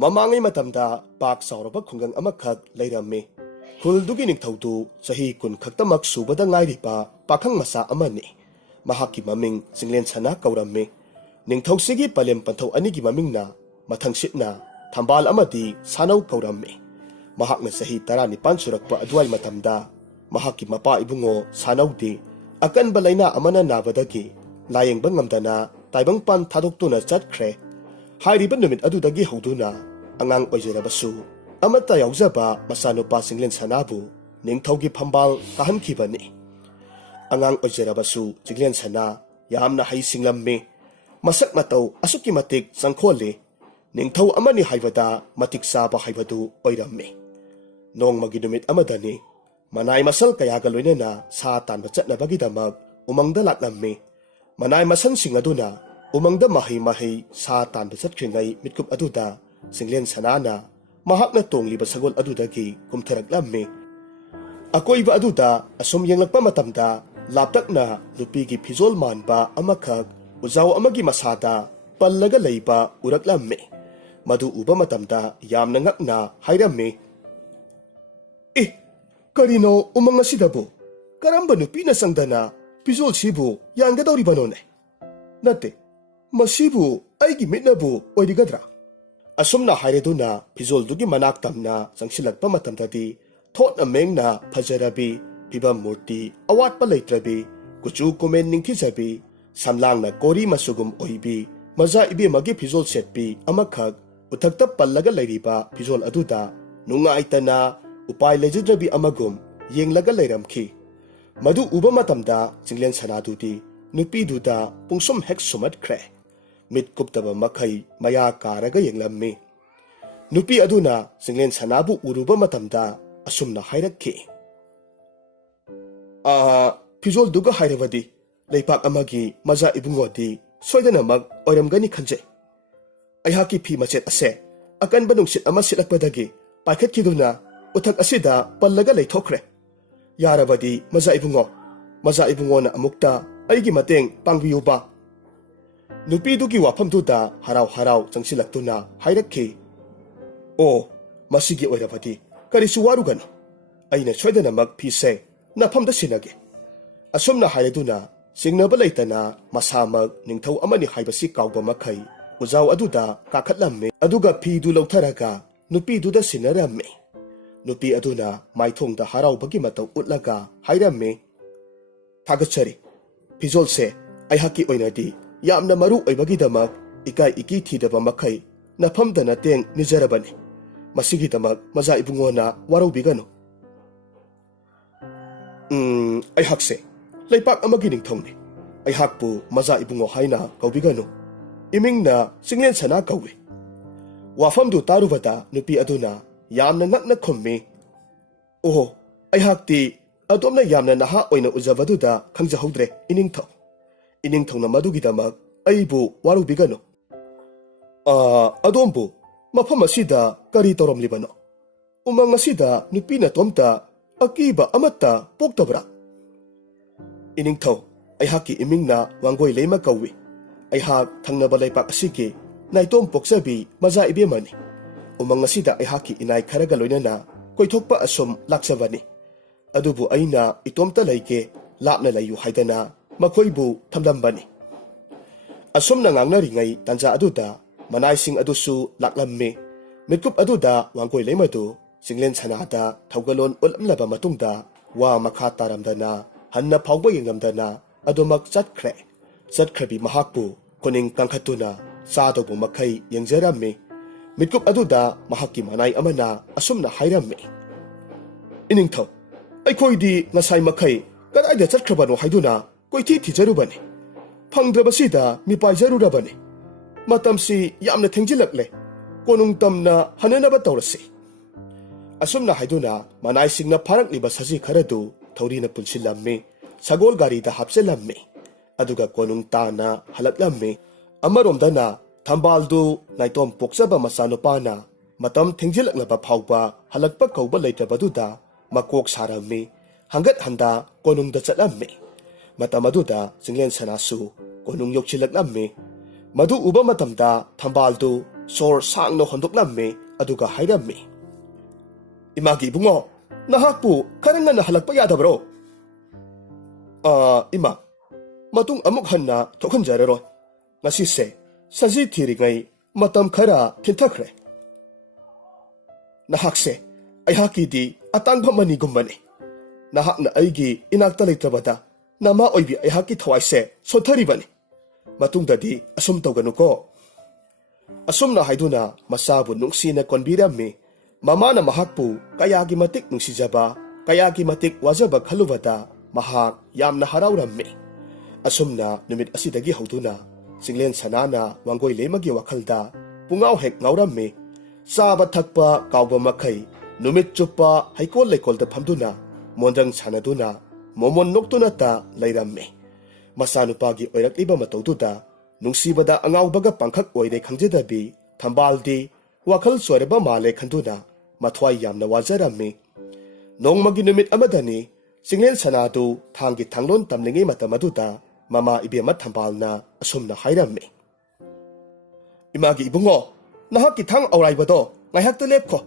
ꯃꯃꯥꯡꯉꯩ ꯃꯇꯝꯗ ꯄꯥꯛ ꯆꯥꯎꯔꯕ ꯈꯨꯡꯒꯪ ꯑꯃꯈꯛ ꯂꯩꯔꯝꯃꯤ꯫ ꯈꯨꯜꯗꯨꯒꯤ ꯅꯤꯡꯊꯧꯗꯨ ꯆꯍꯤ 10 ꯈꯛꯇꯃꯛ ꯁꯨꯕꯗ ꯉꯥꯏꯔꯤꯕ ꯄꯥꯈꯪ ꯃꯆꯥ ꯑꯃꯅꯤ꯫ ꯃꯍꯥꯛꯀꯤ ꯃꯃꯤꯡ ꯆꯤꯡꯂꯦꯟꯁꯅꯥ ꯀꯧꯔꯝꯃꯤ꯫ ꯅꯤꯡꯊꯧꯁꯤꯒꯤ ꯄꯂꯦꯝ ꯄꯟꯊꯧ ꯑꯅꯤꯒꯤ ꯃꯃꯤꯡꯅ ꯃꯊꯪꯁꯤꯠꯅ ꯊꯝꯕꯥꯜ ꯑꯃꯗꯤ ꯁꯥꯅꯧ ꯀꯧꯔꯝꯃꯤ꯫ ꯃꯍꯥꯛꯅ ꯆꯍꯤ 19 ꯁꯨꯔꯛꯄ ꯑꯗꯨꯋꯥꯏ ꯃꯇꯝꯗ ꯃꯍꯥꯛꯀꯤ ꯃꯄꯥ ꯏꯕꯨꯡꯉꯣ ꯁꯥꯅꯧꯗꯤ ꯑꯀꯟꯕ ꯂꯩꯅꯥ ꯑꯃꯅ ꯅꯥꯕꯗꯒꯤ ꯂꯥꯌꯦꯡꯕ ꯉꯝꯗꯅ ꯇꯥꯏꯕꯪꯄꯥꯟ ꯊꯥꯗꯣꯛꯇꯨꯅ ꯆꯠꯈ꯭ꯔꯦ꯫ ꯍꯥꯏꯔꯤꯕ ꯅꯨꯃꯤꯠ ꯑꯗꯨꯗꯒꯤ ꯍꯧꯗꯨꯅ ꯑꯉꯥꯡ ꯑꯣꯏꯖꯔꯕꯁꯨ ꯑꯃꯠꯇ ꯌꯥꯎꯖꯕ ꯃꯆꯥꯅꯨꯄꯥ ꯆꯤꯡꯂꯦꯟꯁꯅꯥꯕꯨ ꯅꯤꯡꯊꯧꯒꯤ ꯐꯝꯕꯥꯜ ꯀꯥꯍꯟꯈꯤꯕꯅꯤ꯫ ꯑꯉꯥꯡ ꯑꯣꯏꯖꯔꯕꯁꯨ ꯆꯤꯡꯂꯦꯟꯁꯅꯥ ꯌꯥꯝꯅ ꯍꯩ ꯁꯤꯡꯂꯝꯃꯤ꯫ ꯃꯁꯛ ꯃꯇꯧ ꯑꯁꯨꯛꯀꯤ ꯃꯇꯤꯛ ꯆꯪꯈꯣꯜꯂꯤ꯫ ꯅꯤꯡꯊꯧ ꯑꯃꯅꯤ ꯍꯥꯏꯕꯗ ꯃꯇꯤꯛ ꯆꯥꯕ ꯍꯥꯏꯕꯗꯨ ꯑꯣꯏꯔꯝꯃꯤ꯫ ꯅꯣꯡꯃꯒꯤ ꯅꯨꯃꯤꯠ ꯑꯃꯗꯅꯤ ꯃꯅꯥꯏ ꯃꯁꯜ ꯀꯌꯥꯒ ꯂꯣꯏꯅꯅ ꯁꯥ ꯇꯥꯟꯕ ꯆꯠꯅꯕꯒꯤꯗꯃꯛ ꯎꯃꯪꯗ ꯂꯥꯛꯂꯝꯃꯤ꯫ ꯃꯅꯥꯏ ꯃꯁꯜꯁꯤꯡ ꯑꯗꯨꯅ ꯎꯃꯪꯗ ꯃꯍꯩ ꯁꯥ ꯇꯥꯟꯕ ꯆꯠꯈ꯭ꯔꯤꯉꯩ ꯃꯤꯠꯀꯨꯞ ꯑꯗꯨꯗ ꯆꯤꯡꯂꯦꯟꯁꯅꯥꯅ ꯃꯍꯥꯛꯅ ꯇꯣꯡꯂꯤꯕ ꯁꯒꯣꯜ ꯑꯗꯨꯗꯒꯤ ꯀꯨꯝꯊꯔꯛꯂꯝꯃꯤ꯫ ꯑꯀꯣꯏꯕ ꯑꯗꯨꯗ ꯑꯁꯨꯝ ꯌꯦꯡꯂꯛꯄ ꯃꯇꯝꯗ ꯂꯥꯞꯇꯛꯅ ꯅꯨꯄꯤꯒꯤ ꯐꯤꯖꯣꯜ ꯃꯥꯟꯕ ꯑꯃꯈꯛ ꯎꯖꯥꯎ ꯑꯃꯒꯤ ꯃꯁꯥꯗ ꯄꯜꯂꯒ ꯂꯩꯕ ꯎꯔꯛꯂꯝꯃꯤ꯫ ꯃꯗꯨ ꯎꯕ ꯃꯇꯝꯗ ꯌꯥꯝꯅ ꯉꯛꯅ ꯍꯥꯏꯔꯝꯃꯤ, "ꯑꯦ, ꯀꯔꯤꯅꯣ ꯎꯃꯪ ꯑꯁꯤꯗꯕꯨ? ꯀꯔꯝꯕ ꯅꯨꯄꯤꯅ ꯆꯪꯗꯅ ꯐꯤꯖꯣꯜꯁꯤꯕꯨ ꯌꯥꯟꯒꯗꯧꯔꯤꯕꯅꯣꯅꯦ? ꯅꯠꯇꯦ, ꯃꯁꯤꯕꯨ ꯑꯩꯒꯤ ꯃꯤꯠꯅꯕꯨ ꯑꯣꯏꯔꯤꯒꯗ꯭ꯔꯥ?" ꯑꯁꯨꯝꯅ ꯍꯥꯏꯔꯗꯨꯅ ꯐꯤꯖꯣꯜꯗꯨꯒꯤ ꯃꯅꯥꯛ ꯇꯝꯅ ꯆꯪꯁꯤꯜꯂꯛꯄ ꯃꯇꯝꯗꯗꯤ ꯊꯣꯠꯅ ꯃꯦꯡꯅ ꯐꯖꯔꯕꯤ, ꯐꯤꯕꯝ ꯃꯨꯔꯇꯤ ꯑꯋꯥꯠꯄ ꯂꯩꯇ꯭ꯔꯕꯤ, ꯀꯨꯆꯨ ꯀꯨꯃꯦꯟ ꯅꯤꯡꯊꯤꯖꯕꯤ, ꯁꯝꯂꯥꯡꯅ ꯀꯣꯔꯤ ꯃꯆꯨꯒꯨꯝ ꯑꯣꯏꯕꯤ ꯃꯖꯥ ꯏꯕꯦꯝꯃꯒꯤ ꯐꯤꯖꯣꯜ ꯁꯦꯠꯄꯤ ꯑꯃꯈꯛ ꯎꯊꯛꯇ ꯄꯜꯂꯒ ꯂꯩꯔꯤꯕ ꯐꯤꯖꯣꯜ ꯑꯗꯨꯗ ꯅꯨꯡꯉꯥꯏꯇꯅ ꯎꯄꯥꯏ ꯂꯩꯖꯗ꯭ꯔꯕꯤ ꯑꯃꯒꯨꯝ ꯌꯦꯡꯂꯒ ꯂꯩꯔꯝꯈꯤ꯫ ꯃꯗꯨ ꯎꯕ ꯃꯇꯝꯗ ꯆꯤꯡꯂꯦꯟꯁꯅꯥꯗꯨꯗꯤ ꯅꯨꯄꯤꯗꯨꯗ ꯄꯨꯡꯁꯨꯝ ꯍꯦꯛ ꯁꯨꯝꯍꯠꯈ꯭ꯔꯦ꯫ ꯃꯤꯠ ꯀꯨꯞꯇꯕ ꯃꯈꯩ ꯃꯌꯥ ꯀꯥꯔꯒ ꯌꯦꯡꯂꯝꯃꯤ꯫ ꯅꯨꯄꯤ ꯑꯗꯨꯅ ꯆꯤꯡꯂꯦꯟꯁꯅꯥꯕꯨ ꯎꯔꯨꯕ ꯃꯇꯝꯗ ꯑꯁꯨꯝꯅ ꯍꯥꯏꯔꯛꯈꯤ, "ꯐꯤꯖꯣꯜꯗꯨꯒ ꯍꯥꯏꯔꯕꯗꯤ ꯂꯩꯄꯥꯛ ꯑꯃꯒꯤ ꯃꯖꯥ ꯏꯕꯨꯡꯉꯣꯗꯤ ꯁꯣꯏꯗꯅꯃꯛ ꯑꯣꯏꯔꯝꯒꯅꯤ ꯈꯟꯖꯩ꯫ ꯑꯩꯍꯥꯛꯀꯤ ꯐꯤ ꯃꯆꯦꯠ ꯑꯁꯦ ꯑꯀꯟꯕ ꯅꯨꯡꯁꯤꯠ ꯑꯃ ꯁꯤꯠꯂꯛꯄꯗꯒꯤ ꯄꯥꯏꯈꯠꯈꯤꯗꯨꯅ ꯎꯊꯛ ꯑꯁꯤꯗ ꯄꯜꯂꯒ ꯂꯩꯊꯣꯛꯈ꯭ꯔꯦ꯫ ꯌꯥꯔꯕꯗꯤ ꯃꯖꯥ ꯏꯕꯨꯡꯉꯣꯅ ꯑꯃꯨꯛꯇ ꯑꯩꯒꯤ ꯃꯇꯦꯡ ꯄꯥꯡꯕꯤꯌꯨꯕ." ꯅꯨꯄꯤꯗꯨꯒꯤ ꯋꯥꯐꯝꯗꯨꯗ ꯍꯔꯥꯎ ꯍꯔꯥꯎ ꯆꯪꯁꯤꯜꯂꯛꯇꯨꯅ ꯍꯥꯏꯔꯛꯈꯤ, "ꯑꯣ, ꯃꯁꯤꯒꯤ ꯑꯣꯏꯔꯕꯗꯤ ꯀꯔꯤꯁꯨ ꯋꯥꯔꯨꯒꯅꯨ꯫ ꯑꯩꯅ ꯁꯣꯏꯗꯅꯃꯛ ꯐꯤꯁꯦ ꯅꯐꯝꯗ ꯁꯤꯟꯅꯒꯦ." ꯑꯁꯨꯝꯅ ꯍꯥꯏꯔꯗꯨꯅ ꯆꯤꯡꯅꯕ ꯂꯩꯇꯅ ꯃꯁꯥꯃꯛ ꯅꯤꯡꯊꯧ ꯑꯃꯅꯤ ꯍꯥꯏꯕꯁꯤ ꯀꯥꯎꯕ ꯃꯈꯩ ꯎꯖꯥꯎ ꯑꯗꯨꯗ ꯀꯥꯈꯠꯂꯝꯃꯤ꯫ ꯑꯗꯨꯒ ꯐꯤꯗꯨ ꯂꯧꯊꯔꯒ ꯅꯨꯄꯤꯗꯨꯗ ꯁꯤꯟꯅꯔꯝꯃꯤ꯫ ꯅꯨꯄꯤ ꯑꯗꯨꯅ ꯃꯥꯏꯊꯣꯡꯗ ꯍꯔꯥꯎꯕꯒꯤ ꯃꯇꯧ ꯎꯠꯂꯒ ꯍꯥꯏꯔꯝꯃꯤ, "ꯊꯥꯒꯠꯆꯔꯤ꯫ ꯐꯤꯖꯣꯜꯁꯦ ꯑꯩꯍꯥꯛꯀꯤ ꯑꯣꯏꯅꯗꯤ ꯌꯥꯝꯅ ꯃꯔꯨ ꯑꯣꯏꯕꯒꯤꯗꯃꯛ ꯏꯀꯥꯏ ꯏꯀꯤ ꯊꯤꯗꯕ ꯃꯈꯩ ꯅꯐꯝꯗ ꯃꯇꯦꯡ ꯅꯤꯖꯔꯕꯅꯤ꯫ ꯃꯁꯤꯒꯤꯗꯃꯛ ꯃꯖꯥ ꯏꯕꯨꯡꯉꯣꯅ ꯋꯥꯔꯧꯕꯤꯒꯅꯨ꯫ ꯑꯩꯍꯥꯛꯁꯦ ꯂꯩꯄꯥꯛ ꯑꯃꯒꯤ ꯅꯤꯡꯊꯧꯅꯤ꯫ ꯑꯩꯍꯥꯛꯄꯨ ꯃꯖꯥ ꯏꯕꯨꯡꯉꯣ ꯍꯥꯏꯅ ꯀꯧꯕꯤꯒꯅꯨ꯫ ꯏꯃꯤꯡꯅ ꯆꯤꯡꯂꯦꯟꯁꯅꯥ ꯀꯧꯏ." ꯋꯥꯐꯝꯗꯨ ꯇꯥꯔꯨꯕꯗ ꯅꯨꯄꯤ ꯑꯗꯨꯅ ꯌꯥꯝꯅ ꯉꯛꯅ ꯈꯨꯝꯃꯤ, "ꯑꯣꯍꯣ, ꯑꯩꯍꯥꯛꯇꯤ ꯑꯗꯣꯝꯅ ꯌꯥꯝꯅ ꯅꯍꯥ ꯑꯣꯏꯅ ꯎꯖꯕꯗꯨꯗ ꯈꯪꯖꯍꯧꯗ꯭ꯔꯦ ꯏꯅꯤꯡꯊꯧ꯫ ꯏꯅꯤꯡꯊꯧꯅ ꯃꯗꯨꯒꯤꯗꯃꯛ ꯑꯩꯕꯨ ꯋꯥꯔꯧꯕꯤꯒꯅꯨ꯫ ꯑꯗꯣꯝꯕꯨ ꯃꯐꯝ ꯑꯁꯤꯗ ꯀꯔꯤ ꯇꯧꯔꯝꯂꯤꯕꯅꯣ? ꯎꯃꯪ ꯑꯁꯤꯗ ꯅꯨꯄꯤ ꯅꯇꯣꯝꯇ ꯑꯀꯤꯕ ꯑꯃꯠꯇ ꯄꯣꯛꯇꯕ꯭ꯔꯥ?" "ꯏꯅꯤꯡꯊꯧ, ꯑꯩꯍꯥꯛꯀꯤ ꯏꯃꯤꯡꯅ ꯋꯥꯡꯒꯣꯏ ꯂꯩꯃ ꯀꯧꯏ꯫ ꯑꯩꯍꯥꯛ ꯊꯪꯅꯕ ꯂꯩꯄꯥꯛ ꯑꯁꯤꯒꯤ ꯅꯥꯏꯇꯣꯝ ꯄꯣꯛꯆꯕꯤ ꯃꯖꯥ ꯏꯕꯦꯝꯃꯅꯤ꯫ ꯎꯃꯪ ꯑꯁꯤꯗ ꯑꯩꯍꯥꯛꯀꯤ ꯏꯅꯥꯏ ꯈꯔꯒ ꯂꯣꯏꯅꯅ ꯀꯣꯏꯊꯣꯛꯄ ꯑꯁꯨꯝ ꯂꯥꯛꯆꯕꯅꯤ꯫ ꯑꯗꯨꯕꯨ ꯑꯩꯅ ꯏꯇꯣꯝꯇ ꯂꯩꯒꯦ, ꯂꯥꯞꯅ ꯂꯩꯌꯨ ꯍꯥꯏꯗꯅ ꯃꯈꯣꯏꯕꯨ ꯊꯝꯂꯝꯕꯅꯤ." ꯑꯁꯨꯝꯅ ꯉꯥꯡꯅꯔꯤꯉꯩ ꯇꯥꯟꯖꯥ ꯑꯗꯨꯗ ꯃꯅꯥꯏꯁꯤꯡ ꯑꯗꯨꯁꯨ ꯂꯥꯛꯂꯝꯃꯤ꯫ ꯃꯤꯠꯀꯨꯞ ꯑꯗꯨꯗ ꯋꯥꯡꯒꯣꯏ ꯂꯩꯃꯗꯨ ꯆꯤꯡꯂꯦꯟꯁꯅꯥꯗ ꯊꯧꯒꯜꯂꯣꯟ ꯎꯠꯂꯝꯂꯕ ꯃꯇꯨꯡꯗ ꯋꯥ ꯃꯈꯥ ꯇꯥꯔꯝꯗꯅ ꯍꯟꯅ ꯐꯥꯎꯕ ꯌꯦꯡꯂꯝꯗꯅ ꯑꯗꯨꯃꯛ ꯆꯠꯈ꯭ꯔꯦ꯫ ꯆꯠꯈ꯭ꯔꯕꯤ ꯃꯍꯥꯛꯄꯨ ꯈꯨꯅꯤꯡ ꯀꯪꯈꯠꯇꯨꯅ ꯆꯥꯗꯧꯕ ꯃꯈꯩ ꯌꯦꯡꯖꯔꯝꯃꯤ꯫ ꯃꯤꯠꯀꯨꯞ ꯑꯗꯨꯗ ꯃꯍꯥꯛꯀꯤ ꯃꯅꯥꯏ ꯑꯃꯅ ꯑꯁꯨꯝꯅ ꯍꯥꯏꯔꯝꯃꯤ, "ꯏꯅꯤꯡꯊꯧ, ꯑꯩꯈꯣꯏꯗꯤ ꯉꯁꯥꯏ ꯃꯈꯩ ꯀꯗꯥꯏꯗ ꯆꯠꯈ꯭ꯔꯕꯅꯣ ꯍꯥꯏꯗꯨꯅ ꯀꯣꯏꯊꯤ ꯊꯤꯖꯔꯨꯕꯅꯤ꯫ ꯐꯪꯗ꯭ꯔꯕꯁꯤꯗ ꯃꯤꯄꯥꯏꯖꯔꯨꯔꯕꯅꯤ꯫ ꯃꯇꯝꯁꯤ ꯌꯥꯝꯅ ꯊꯦꯡꯖꯤꯜꯂꯛꯂꯦ꯫ ꯀꯣꯅꯨꯡ ꯇꯝꯅ ꯍꯟꯅꯅꯕ ꯇꯧꯔꯁꯤ." ꯑꯁꯨꯝꯅ ꯍꯥꯏꯗꯨꯅ ꯃꯅꯥꯏꯁꯤꯡꯅ ꯐꯥꯔꯛꯂꯤꯕ ꯁꯖꯤ ꯈꯔꯗꯨ ꯊꯧꯔꯤꯅ ꯄꯨꯟꯁꯤꯜꯂꯝꯃꯤ꯫ ꯁꯒꯣꯜ ꯒꯥꯔꯤꯗ ꯍꯥꯞꯆꯤꯜꯂꯝꯃꯤ꯫ ꯑꯗꯨꯒ ꯀꯣꯅꯨꯡ ꯇꯥꯅ ꯍꯜꯂꯛꯂꯝꯃꯤ꯫ ꯑꯃꯔꯣꯝꯗꯅ ꯊꯝꯕꯥꯜꯗꯨ ꯅꯥꯏꯇꯣꯝ ꯄꯣꯛꯆꯕ ꯃꯆꯥꯅꯨꯄꯥꯅ ꯃꯇꯝ ꯊꯦꯡꯖꯤꯜꯂꯛꯂꯕ ꯐꯥꯎꯕ ꯍꯜꯂꯛꯄ ꯀꯧꯕ ꯂꯩꯇ꯭ꯔꯕꯗꯨꯗ ꯃꯀꯣꯛ ꯁꯥꯔꯝꯃꯤ꯫ ꯍꯪꯒꯠ ꯍꯟꯗꯥ ꯀꯣꯅꯨꯡꯗ ꯆꯠꯂꯝꯃꯤ꯫ ꯃꯇꯝ ꯑꯗꯨꯗ ꯆꯤꯡꯂꯦꯟꯁꯅꯥꯁꯨ ꯀꯣꯅꯨꯡ ꯌꯧꯁꯤꯜꯂꯛꯂꯝꯃꯤ꯫ ꯃꯗꯨ ꯎꯕ ꯃꯇꯝꯗ ꯊꯝꯕꯥꯜꯗꯨ sor sangno hondoklammi aduga hairammi. Imagi ibungo, nahakpu karanga na halakpa yadabro. Ima, matung amuk hanna thokhanjararo. Ngasise sanji thiringai matam khara thinthakre. Nahakse aihaki di atangba manigumbane. Nahakna aigi inakta leitrabada nama oibi aihaki thawaise sotharibane. Matungdadi asum tawganuko. Asumna haiduna masabu nungsina konbirammi. Mamana mahakpu kayagi matik nungsijaba, kayagi matik wajaba khalubada mahak yamna harawrammi. Asumna numit asidagi hauduna Singlen sanana wanggoy lemagi wakhalda pungaw hek ngawrammi. Saba thakpa kawba makai numit chupa haikol lekol da phamduna mondrang sanaduna momon noktuna ta leirammi. Masanupagi oirakliba matawduda nungsibada angawbaga pangkhak oire khangjedabi thambaldi wakhal soireba male khanduna mathwai yamna wajarammi. Nongmagi numit amadani Singlen sanadu thangi thanglon tamlingi matamaduda mama ibema thambalna asumna hairammi. Imagi ibungo, nahakki thang auraibado ngaihakta lepko.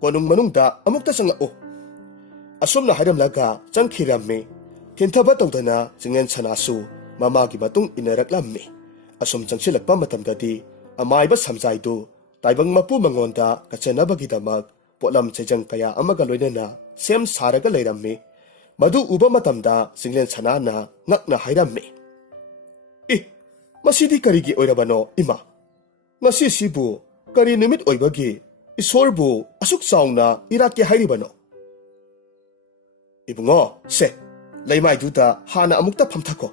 Konung manungda amukta sangao. Asumna hairamlaga changkhirammi. Kinthaba tawdana Singlen sanasu mamagi matung inaraklammi. Asum changsilakpa matamdadi amaiba samjaidu taibang mapu mangonda kachanabagidamag potlam chejang kaya amaga loinana sem saraga leirammi. Madu uba matamda Singlen sanana ngakna hairammi. Masidi karigi oirabano ima. Ngasi sibu kari numit oibagi isorbu asuk saungna iratke hairibano. Ibungo se laimai duda hana amukta phamthako.